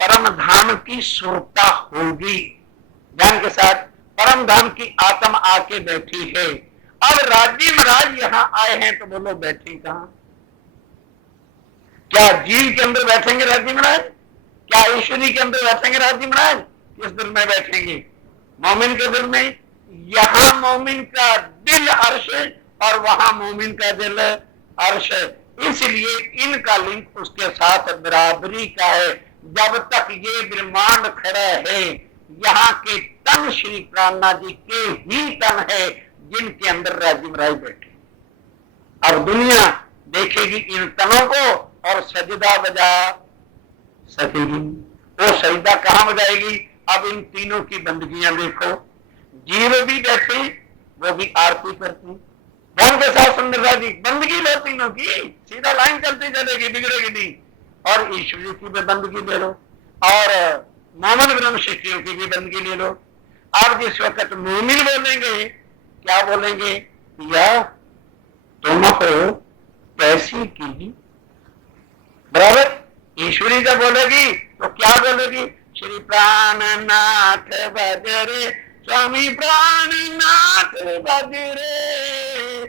परम धाम की सुरता होगी, ध्यान के साथ, परम धाम की आत्मा आके बैठी है। अब राज्य महाराज यहां आए हैं तो बोलो बैठे कहां? क्या जीव के अंदर बैठेंगे राज्य महाराज? क्या ईश्वरी के अंदर बैठेंगे राज्य महाराज? किस दिल में बैठेंगे? मोमिन के दिल में। यहां मोमिन का दिल अर्श और वहां मोमिन का दिल अर्श, इसलिए इनका लिंक उसके साथ बराबरी का है। जब तक ये ब्रह्मांड खड़ा है, यहाँ के तन श्री प्राणनाथ जी के ही तन है जिनके अंदर राज्य महाराज बैठे। अब दुनिया देखेगी इन तनों को और सजदा बजा सकेगी। वो सजदा कहां बजाएगी? अब इन तीनों की बंदगियां देखो, जीव भी बैठे, वो भी आरती करते, ध्यान के साथ सुंदरता जी बंदगी लो तीनों की, सीधा लाइन चलती चलेगी, बिगड़ेगी नहीं। और ईश्वरी की भी बंदगी ले लो और मोमिन ब्रह्म शक्तियों की भी बंदगी ले लो। आप जिस वक्त मोमिन बोलेंगे, क्या बोलेंगे? या तुम हो कैसी की, बराबर। ईश्वरी जब बोलेगी तो क्या बोलेगी? श्री प्राणनाथ बजरे, स्वामी प्राणनाथ बजरे,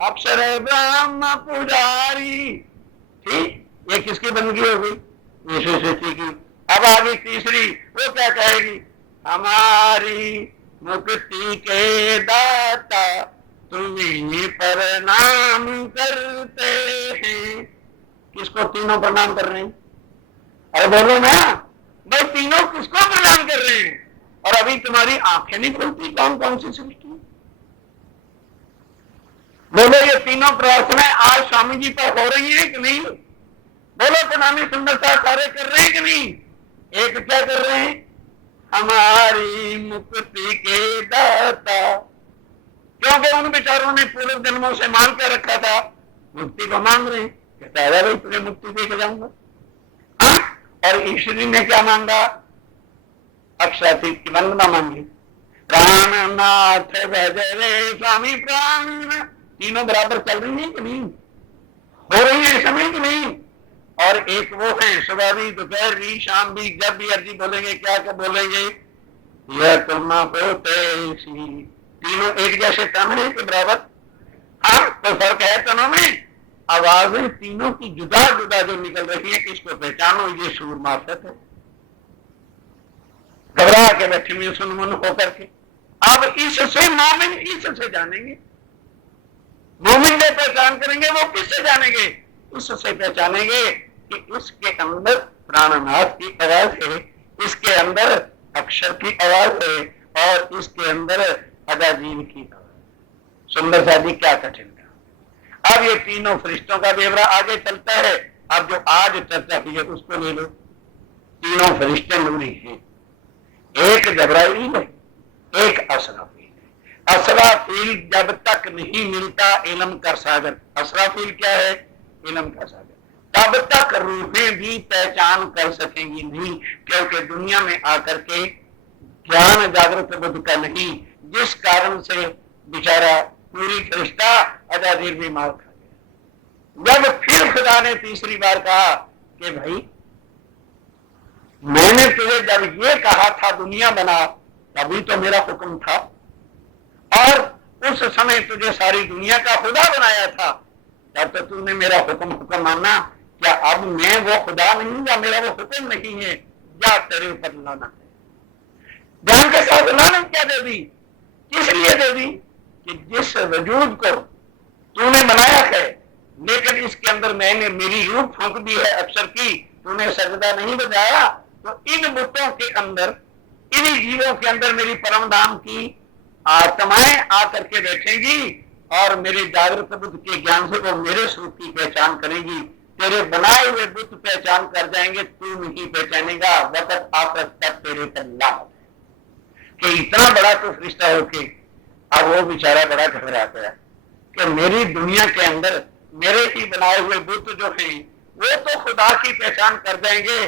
अक्षर ब्रह्म पुजारी। ठीक, ये किसकी बंदगी हो गई? ईश्वर सृष्टि की। अब आगे तीसरी, वो क्या कहेगी? हमारी मुक्ति के दाता तुम्हें प्रणाम करते हैं। किसको तीनों प्रणाम कर रहे हैं? अरे बोलो ना भाई, तीनों किसको प्रणाम कर रहे हैं? और अभी तुम्हारी आंखें नहीं खुलती कौन कौन सी सृष्टि? बोलो, ये तीनों प्रार्थनाएं आज स्वामी जी पर हो रही है कि नहीं? बोलो, प्रणामी सुंदरता कार्य कर रहे हैं कि नहीं? एक क्या कर रहे हैं? हमारी मुक्ति के दाता। क्योंकि उन बेचारों ने पूर्व जन्मों से मांग कर रखा था, मुक्ति को मांग रहे हैं। कहता है भाई तुझे मुक्ति दे के जाऊंगा। और ईश्वरी ने क्या मांगा? अक्षातीत की वंदना मांगी। प्राणनाथ भजरे स्वामी प्राण। तीनों बराबर चल रही है कि नहीं? हो रही है समय कि नहीं? और एक वो है सुबह भी, दोपहर भी, शाम भी, जब भी अर्जी बोलेंगे क्या क्या बोलेंगे? यह तुलना होते सी, तीनों एक जैसे तन है के बराबर। हाँ, तो फर्क है तनों में। आवाजें तीनों की जुदा जुदा जो निकल रही है, इसको पहचानो, ये सूर मार्फत है। घबरा के बैठे हुए सुनमुन होकर के, अब इससे मोमिन इससे जानेंगे। मोमिन जो पहचान करेंगे वो किससे जानेंगे? इससे पहचानेंगे कि इसके अंदर प्राणनाथ की आवाज है, इसके अंदर अक्षर की आवाज है, और इसके अंदर अजाजील की आवाज। सुंदर सा जी क्या कठिन का। अब ये तीनों फरिश्तों का ब्यौरा आगे चलता है। अब जो आज चर्चा की है उसको ले लो। तीनों फरिश्ते नूरी हैं, एक जबराइल है, एक असराफील है। असराफील जब तक नहीं मिलता इल्म का सागर, असराफील क्या है? इल्म का सागर, तब तक रूहें भी पहचान कर सकेंगी नहीं, क्योंकि दुनिया में आकर के ज्ञान जागृत बुद्ध का नहीं, जिस कारण से बेचारा पूरी फरिश्ता अजाजील भी मार खा गया। जब फिर खुदा ने तीसरी बार कहा कि भाई मैंने तुझे जब ये कहा था दुनिया बना, तभी तो मेरा हुक्म था, और उस समय तुझे सारी दुनिया का खुदा बनाया था, तब तो तूने मेरा हुक्म माना। क्या अब मैं वो खुदा नहीं, या मेरा वो हुक्म नहीं है? या तेरे ऊपर लानत है। जान के साथ लानत क्या दे दी? किस लिए दे दी? कि जिस वजूद को तूने बनाया है, लेकिन इसके अंदर मैंने मेरी रूह फूंक दी है अक्षर की, तूने सजदा नहीं बजाया, तो इन बुतों के अंदर, इन्हीं जीवों के अंदर मेरी परम धाम की आत्माएं आकर के बैठेंगी, और मेरे जागृत बुद्ध के ज्ञान से वो मेरे स्वरूप की पहचान करेंगी। तेरे बनाए हुए बुद्ध पहचान कर जाएंगे, तू नहीं पहचानेगा। वक़्त आकर तक तेरे पर लानत है। कि इतना बड़ा तो फरिश्ता होके अब वो बेचारा बड़ा घबरा गया कि मेरी दुनिया के अंदर मेरे ही बनाए हुए बुद्ध जो हैं वो तो खुदा की पहचान कर जाएंगे,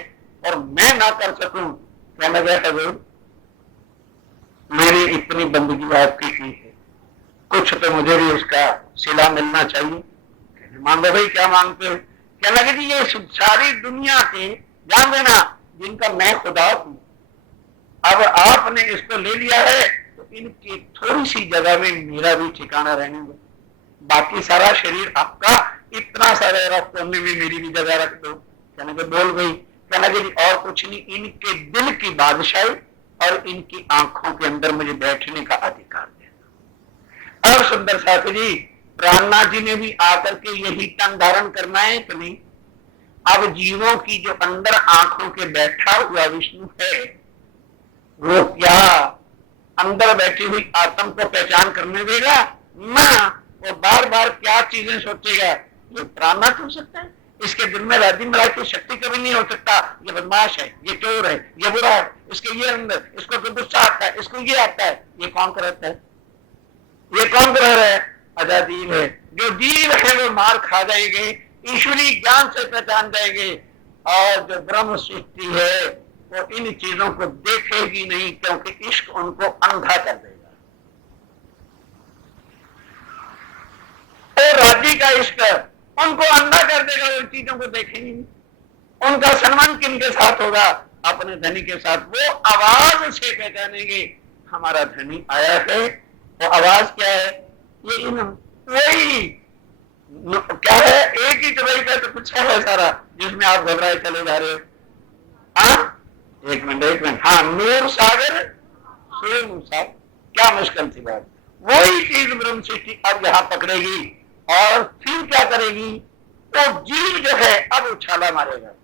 और मैं ना कर सकूं। कहने लगा हजूर, मेरी इतनी बंदगी आपकी की है, कुछ तो मुझे भी उसका सिला मिलना चाहिए। मांगो भाई, क्या मांगते हो? कहने लगे जी ये सारी दुनिया के जान देना जिनका मैं खुदा हूं, अब आपने इसको ले लिया है, तो इनकी थोड़ी सी जगह में मेरा भी ठिकाना रहने दो। बाकी सारा शरीर आपका, इतना सारा रख करने में मेरी भी जगह रख दो। कहने के बोल गई। कहने लगे जी और कुछ नहीं, इनके दिल की बादशाही और इनकी आंखों के अंदर मुझे बैठने का अधिकार देना। और सुंदर साथी जी, प्राणनाथ जी ने भी आकर के यही तन धारण करना है कि नहीं? अब जीवों की जो अंदर आंखों के बैठा हुआ विष्णु है, वो क्या अंदर बैठी हुई आत्म को पहचान करने देगा? ना, वो बार बार क्या चीजें सोचेगा? ये प्राणनाथ हो सकता है, इसके दिल में राजी महाराज की शक्ति कभी नहीं हो सकता। ये बदमाश है, ये चोर है, ये बुरा है, इसके ये अंदर, इसको तो गुस्सा आता है, इसको ये आता है। ये कौन कराता है? ये कौन करा रहा है? अजाजील है। जो जीव है वो मार खा जाएंगे, ईश्वरी ज्ञान से पहचान जाएंगे, और जो ब्रह्म सृष्टि है वो इन चीजों को देखेगी नहीं, क्योंकि इश्क उनको अंधा कर देगा। तो राजी का इश्क उनको अंधा कर देगा, उन चीजों को देखेंगे नहीं। उनका सम्मान किनके साथ होगा? अपने धनी के साथ। वो आवाज से पहचानेंगे हमारा धनी आया है। वो आवाज क्या है? ये इन वही क्या है, एक ही चौराई का तो कुछ है सारा, जिसमें आप घबराए चले जा रहे हो। हाँ, एक मिनट, हाँ, नूर सागर सूर सागर, क्या मुश्किल थी बात। वही चीज ब्रह्म सृष्टि अब यहाँ पकड़ेगी, और फिर क्या करेगी? तो जीव जो है अब उछाला मारेगा।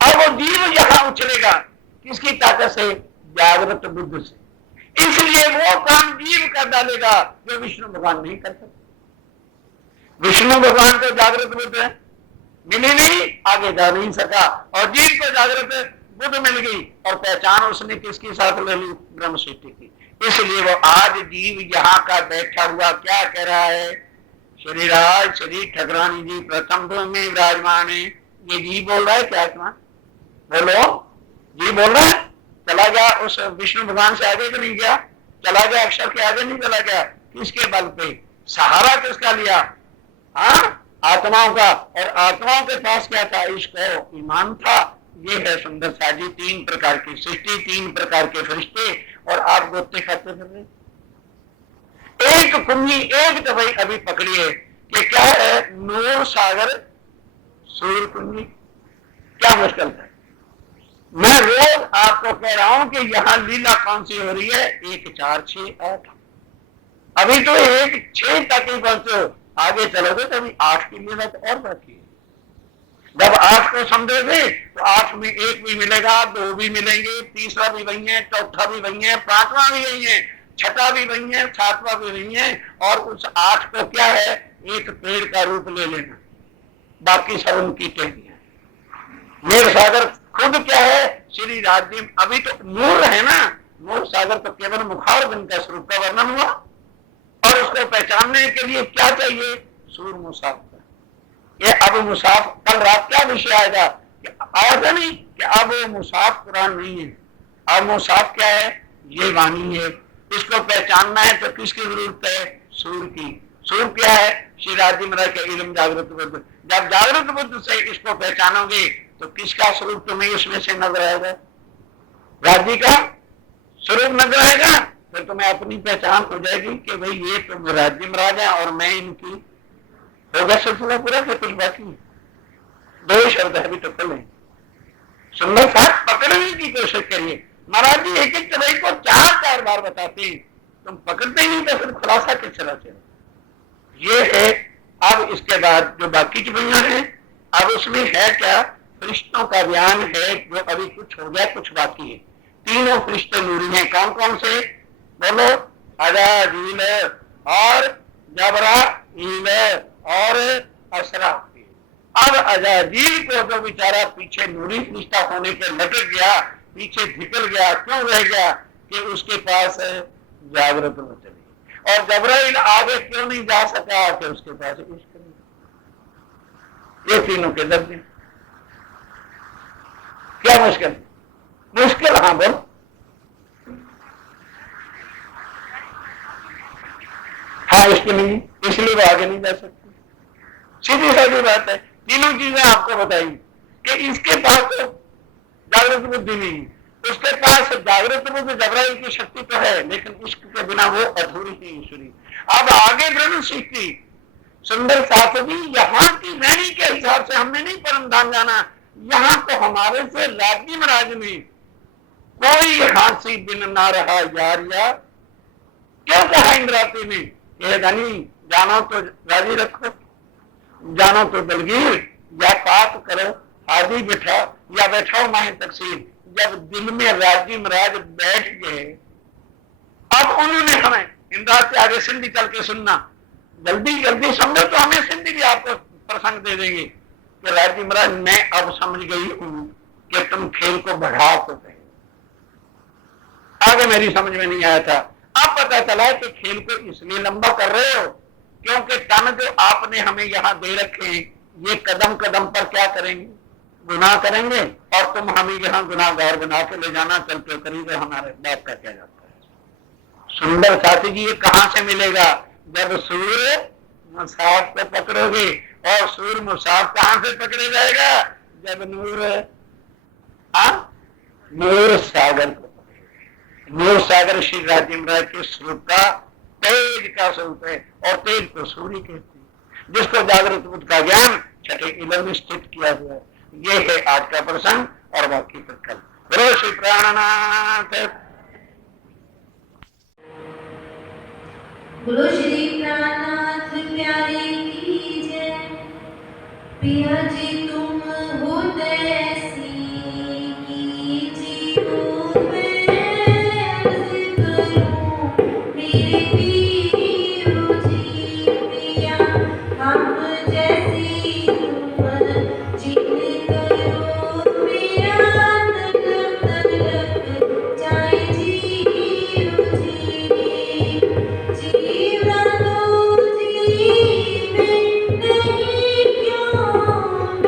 अब वो जीव यहाँ उछलेगा किसकी ताकत से? जागृत बुद्ध से। इसलिए वो काम जीव कर डालेगा जो विष्णु भगवान नहीं कर सकते। विष्णु भगवान को जागृत बुद्ध मिली नहीं, आगे जा नहीं सका, और जीव को जागृत बुद्ध मिल गई, और पहचान उसने किसके साथ ले ली? ब्रह्म सृष्टि की। इसलिए वो आज जीव यहाँ का बैठा हुआ क्या कह रहा है? शरीराज श्री ठकरानी जी प्रथम दो में विराजमान है। ये जी बोल रहा है क्या? आत्मा बोलो, जी बोल रहा है। चला गया उस विष्णु भगवान से आगे तो नहीं गया, चला गया अक्षर के आगे नहीं चला गया। किसके बल पे? सहारा किसका लिया? हाँ, आत्माओं का। और आत्माओं के पास क्या था? इश्क ईमान था। ये है सुंदर साजी, 3 प्रकार की सृष्टि, 3 प्रकार के फरिश्ते, और आप गोते खाते फिर रहे। एक कुंजी, एक तो भाई अभी पकड़िए कि क्या है, नूर सागर सूर्य कुंजी, क्या मुश्किल है। मैं रोज आपको कह रहा हूं कि यहां लीला कौन सी हो रही है, 1 4 6 8, अभी तो 1 6 तक ही पहुंचो, आगे चलोगे तो अभी 8 की लीला तो और बाकी है। जब 8 को समझोगे तो 8 में 1 भी मिलेगा, 2 भी मिलेंगे, तीसरा भी वही है, चौथा भी वही है, 5वां भी वही है, 6वां भी वही है, 7वां भी वही है, और उस 8 को क्या है, एक पेड़ का रूप ले लेना, बाकी सब उनकी टहनियां। नूर सागर खुद क्या है, श्री राज्य। अभी तो नूर है ना, नूर सागर तो केवल मुखारबिंद का स्वरूप का वर्णन हुआ, और उसको पहचानने के लिए क्या चाहिए, सूर्य मुसाफ का। ये अब मुसाफ, कल रात क्या विषय आएगा, आया था नहीं कि अब मुसाफ कुरान नहीं है, अब मुसाफ क्या है, ये वाणी है। इसको पहचानना है तो किसकी जरूरत है, सूर्य की। सूर्य क्या है, श्री राज्य महाराज के इल्म जागृत बुद्ध। जब जागृत बुद्ध से इसको पहचानोगे तो किसका स्वरूप तुम्हें इसमें से नजर आएगा, राज्य का स्वरूप नजर आएगा, फिर तुम्हें अपनी पहचान हो जाएगी कि भाई ये तुम राज्य महाराज है और मैं इनकी। होगा सिलसिला पूरा फिर कुछ बाकी, 2 शब्द अभी तो खुले। सुंदर साथ पकड़ने की कोशिश करिए। महाराज जी एक एक चढ़ाई को 4 बार बताते हैं, तुम पकड़ते ही नहीं तो फिर खुलासा किस तरह से। ये है। अब इसके बाद जो बाकी चुपैया है, अब उसमें है क्या, फरिश्तों का बयान है, जो अभी कुछ हो गया कुछ बाकी है। 3 फरिश्ते नूरी हैं, कौन कौन से बोलो, अजाजील और जबराईल और असरा। अब अजाजील को जो बेचारा पीछे नूरी फरिश्ता होने के लटक गया, पीछे धिकल गया, क्यों रह गया कि उसके पास जागृत में चली, और जबराईल आगे क्यों नहीं जा सका कि उसके पास इश्क नहीं। ये तीनों के दर्द क्या मुश्किल, मुश्किल हाँ बोल, हाँ इसकी नहीं, इसलिए वो आगे नहीं जा सकती। सीधी साधी बात है। तीनों चीजें आपको बताई कि इसके पास तो जागृत बुद्धि नहीं, उसके पास जागृत बुद्धि जबराइल की शक्ति तो है, लेकिन इश्क के बिना वो अधूरी ही ईश्वरी। अब आगे ब्रह्म सृष्टि सुंदर साथ भी यहाँ की रहनी के हिसाब से हमने नहीं परमधाम जाना, यहाँ तो हमारे से राज्य महाराज में कोई हाथी बिन ना रहा यार, या क्यों कहा इंद्राती ने, यह धनी जानो तो राजी रखो, जानो तो दलगीर, या पाप करो हाजी बैठा, या बैठाओ माहे तकसीर। जब दिल में राज्य महाराज बैठ गए, अब उन्होंने हमें इंद्रा के आगे सिंधी चल के सुनना, जल्दी जल्दी समझो तो हमें सिंधी भी आपको प्रसंग दे देंगे कि राज्य महाराज मैं अब समझ गई हूं कि तुम खेल को बढ़ा तो कहे, आगे मेरी समझ में नहीं आया था, अब पता चला कि खेल को इसलिए लंबा कर रहे हो क्योंकि तन जो आपने हमें यहाँ दे रखे हैं, ये कदम कदम पर क्या करेंगे, गुनाह करेंगे, और तुम हमें यहाँ गुनाहगार बना के ले जाना, चलते करीब हमारे बाप का क्या जाता है। सुंदर साथी जी, ये कहां से मिलेगा, जब सूर्य मुसाफ को पकड़ोगे, और सूर्य मुसाफ कहां से पकड़े जाएगा, जब नूर नूर सागर को पकड़ेगा। नूर सागर श्री राज्य महाराज के स्वरूप का तेज का स्वरूप है, और तेज को सूर्य कहते हैं, जिसको जागृत बुद्ध का ज्ञान छठे इलम में स्थित किया हुआ है। ये है आज का प्रसंग, और बाकी फिर कल। बोलो श्री प्राणनाथ, बोलो श्री प्राणनाथ प्यारे की जय। पिया जी तुम हो ऐसी कीजिए, मैं अर्ज करूं मेरे पीर जी। पिया हम जैसी तुम जिन करो, मेरा तलब तलब जाए जीव जी। जीवन दो जीवे नहीं क्यों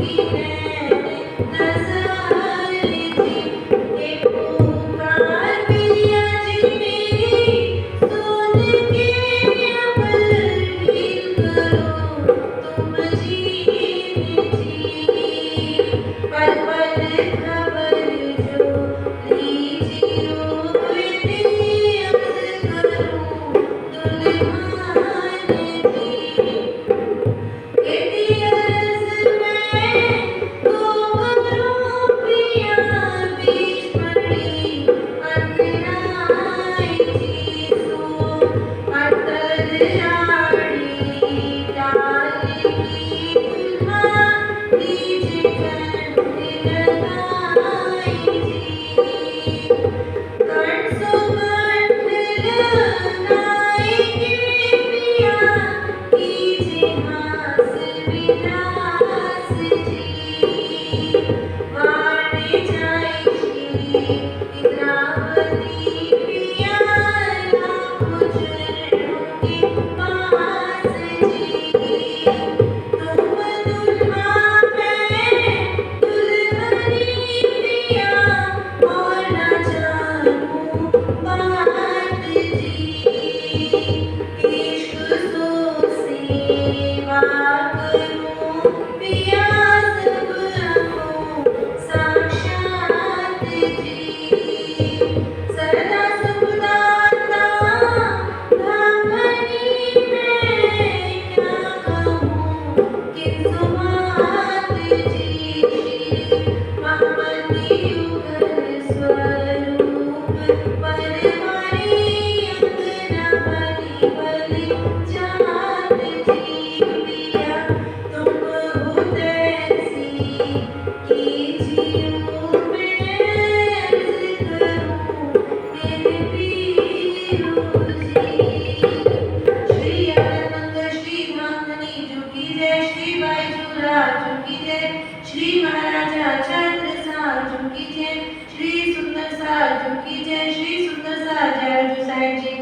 की नैन नज़ार जी। एक पुकार पिया जी मेरी सुन के अमल ढील करो तुम जीत जी। पल पल खबर जो लीजियो बेटी अर्ज करूं दुल्हान जी। एटी अर्ज मैं तो करूं पिया बीच पड़ी अंतराई जी। सो अटल आड़ी डाल की दुल्हा लीजिए कंठ लगाई जी। कंठ सुगंध लगाएंगे पिया कीजिए हास विलास जी। वाटे जाए श्री इंद्रावती पिया लाखों चरणों के पास जी। तुम दुल्हा मैं दुल्हनी पिया और न जानूं बात जी। इश्क सो सेवा करूं पिया सब रखूं साक्षात जी। सदा सुखदाता ब्राह्मणी मैं क्या कहूं किंतु बात जी। श्री भगवती युगल स्वरूप परवारी अंगना बलि बलि जात जी। पिया तुम हो तैसी कीजियो मैं अर्ज करूं निर्भीरु जी। श्री आनंद श्री धामनी जुकी जय। श्री बाईजूरा जुकी जय। श्री महाराजा चंद्र सा जुकी जय। श्री सुंदर सा जुकी जय। श्री सुंदर सा जय साईं जी।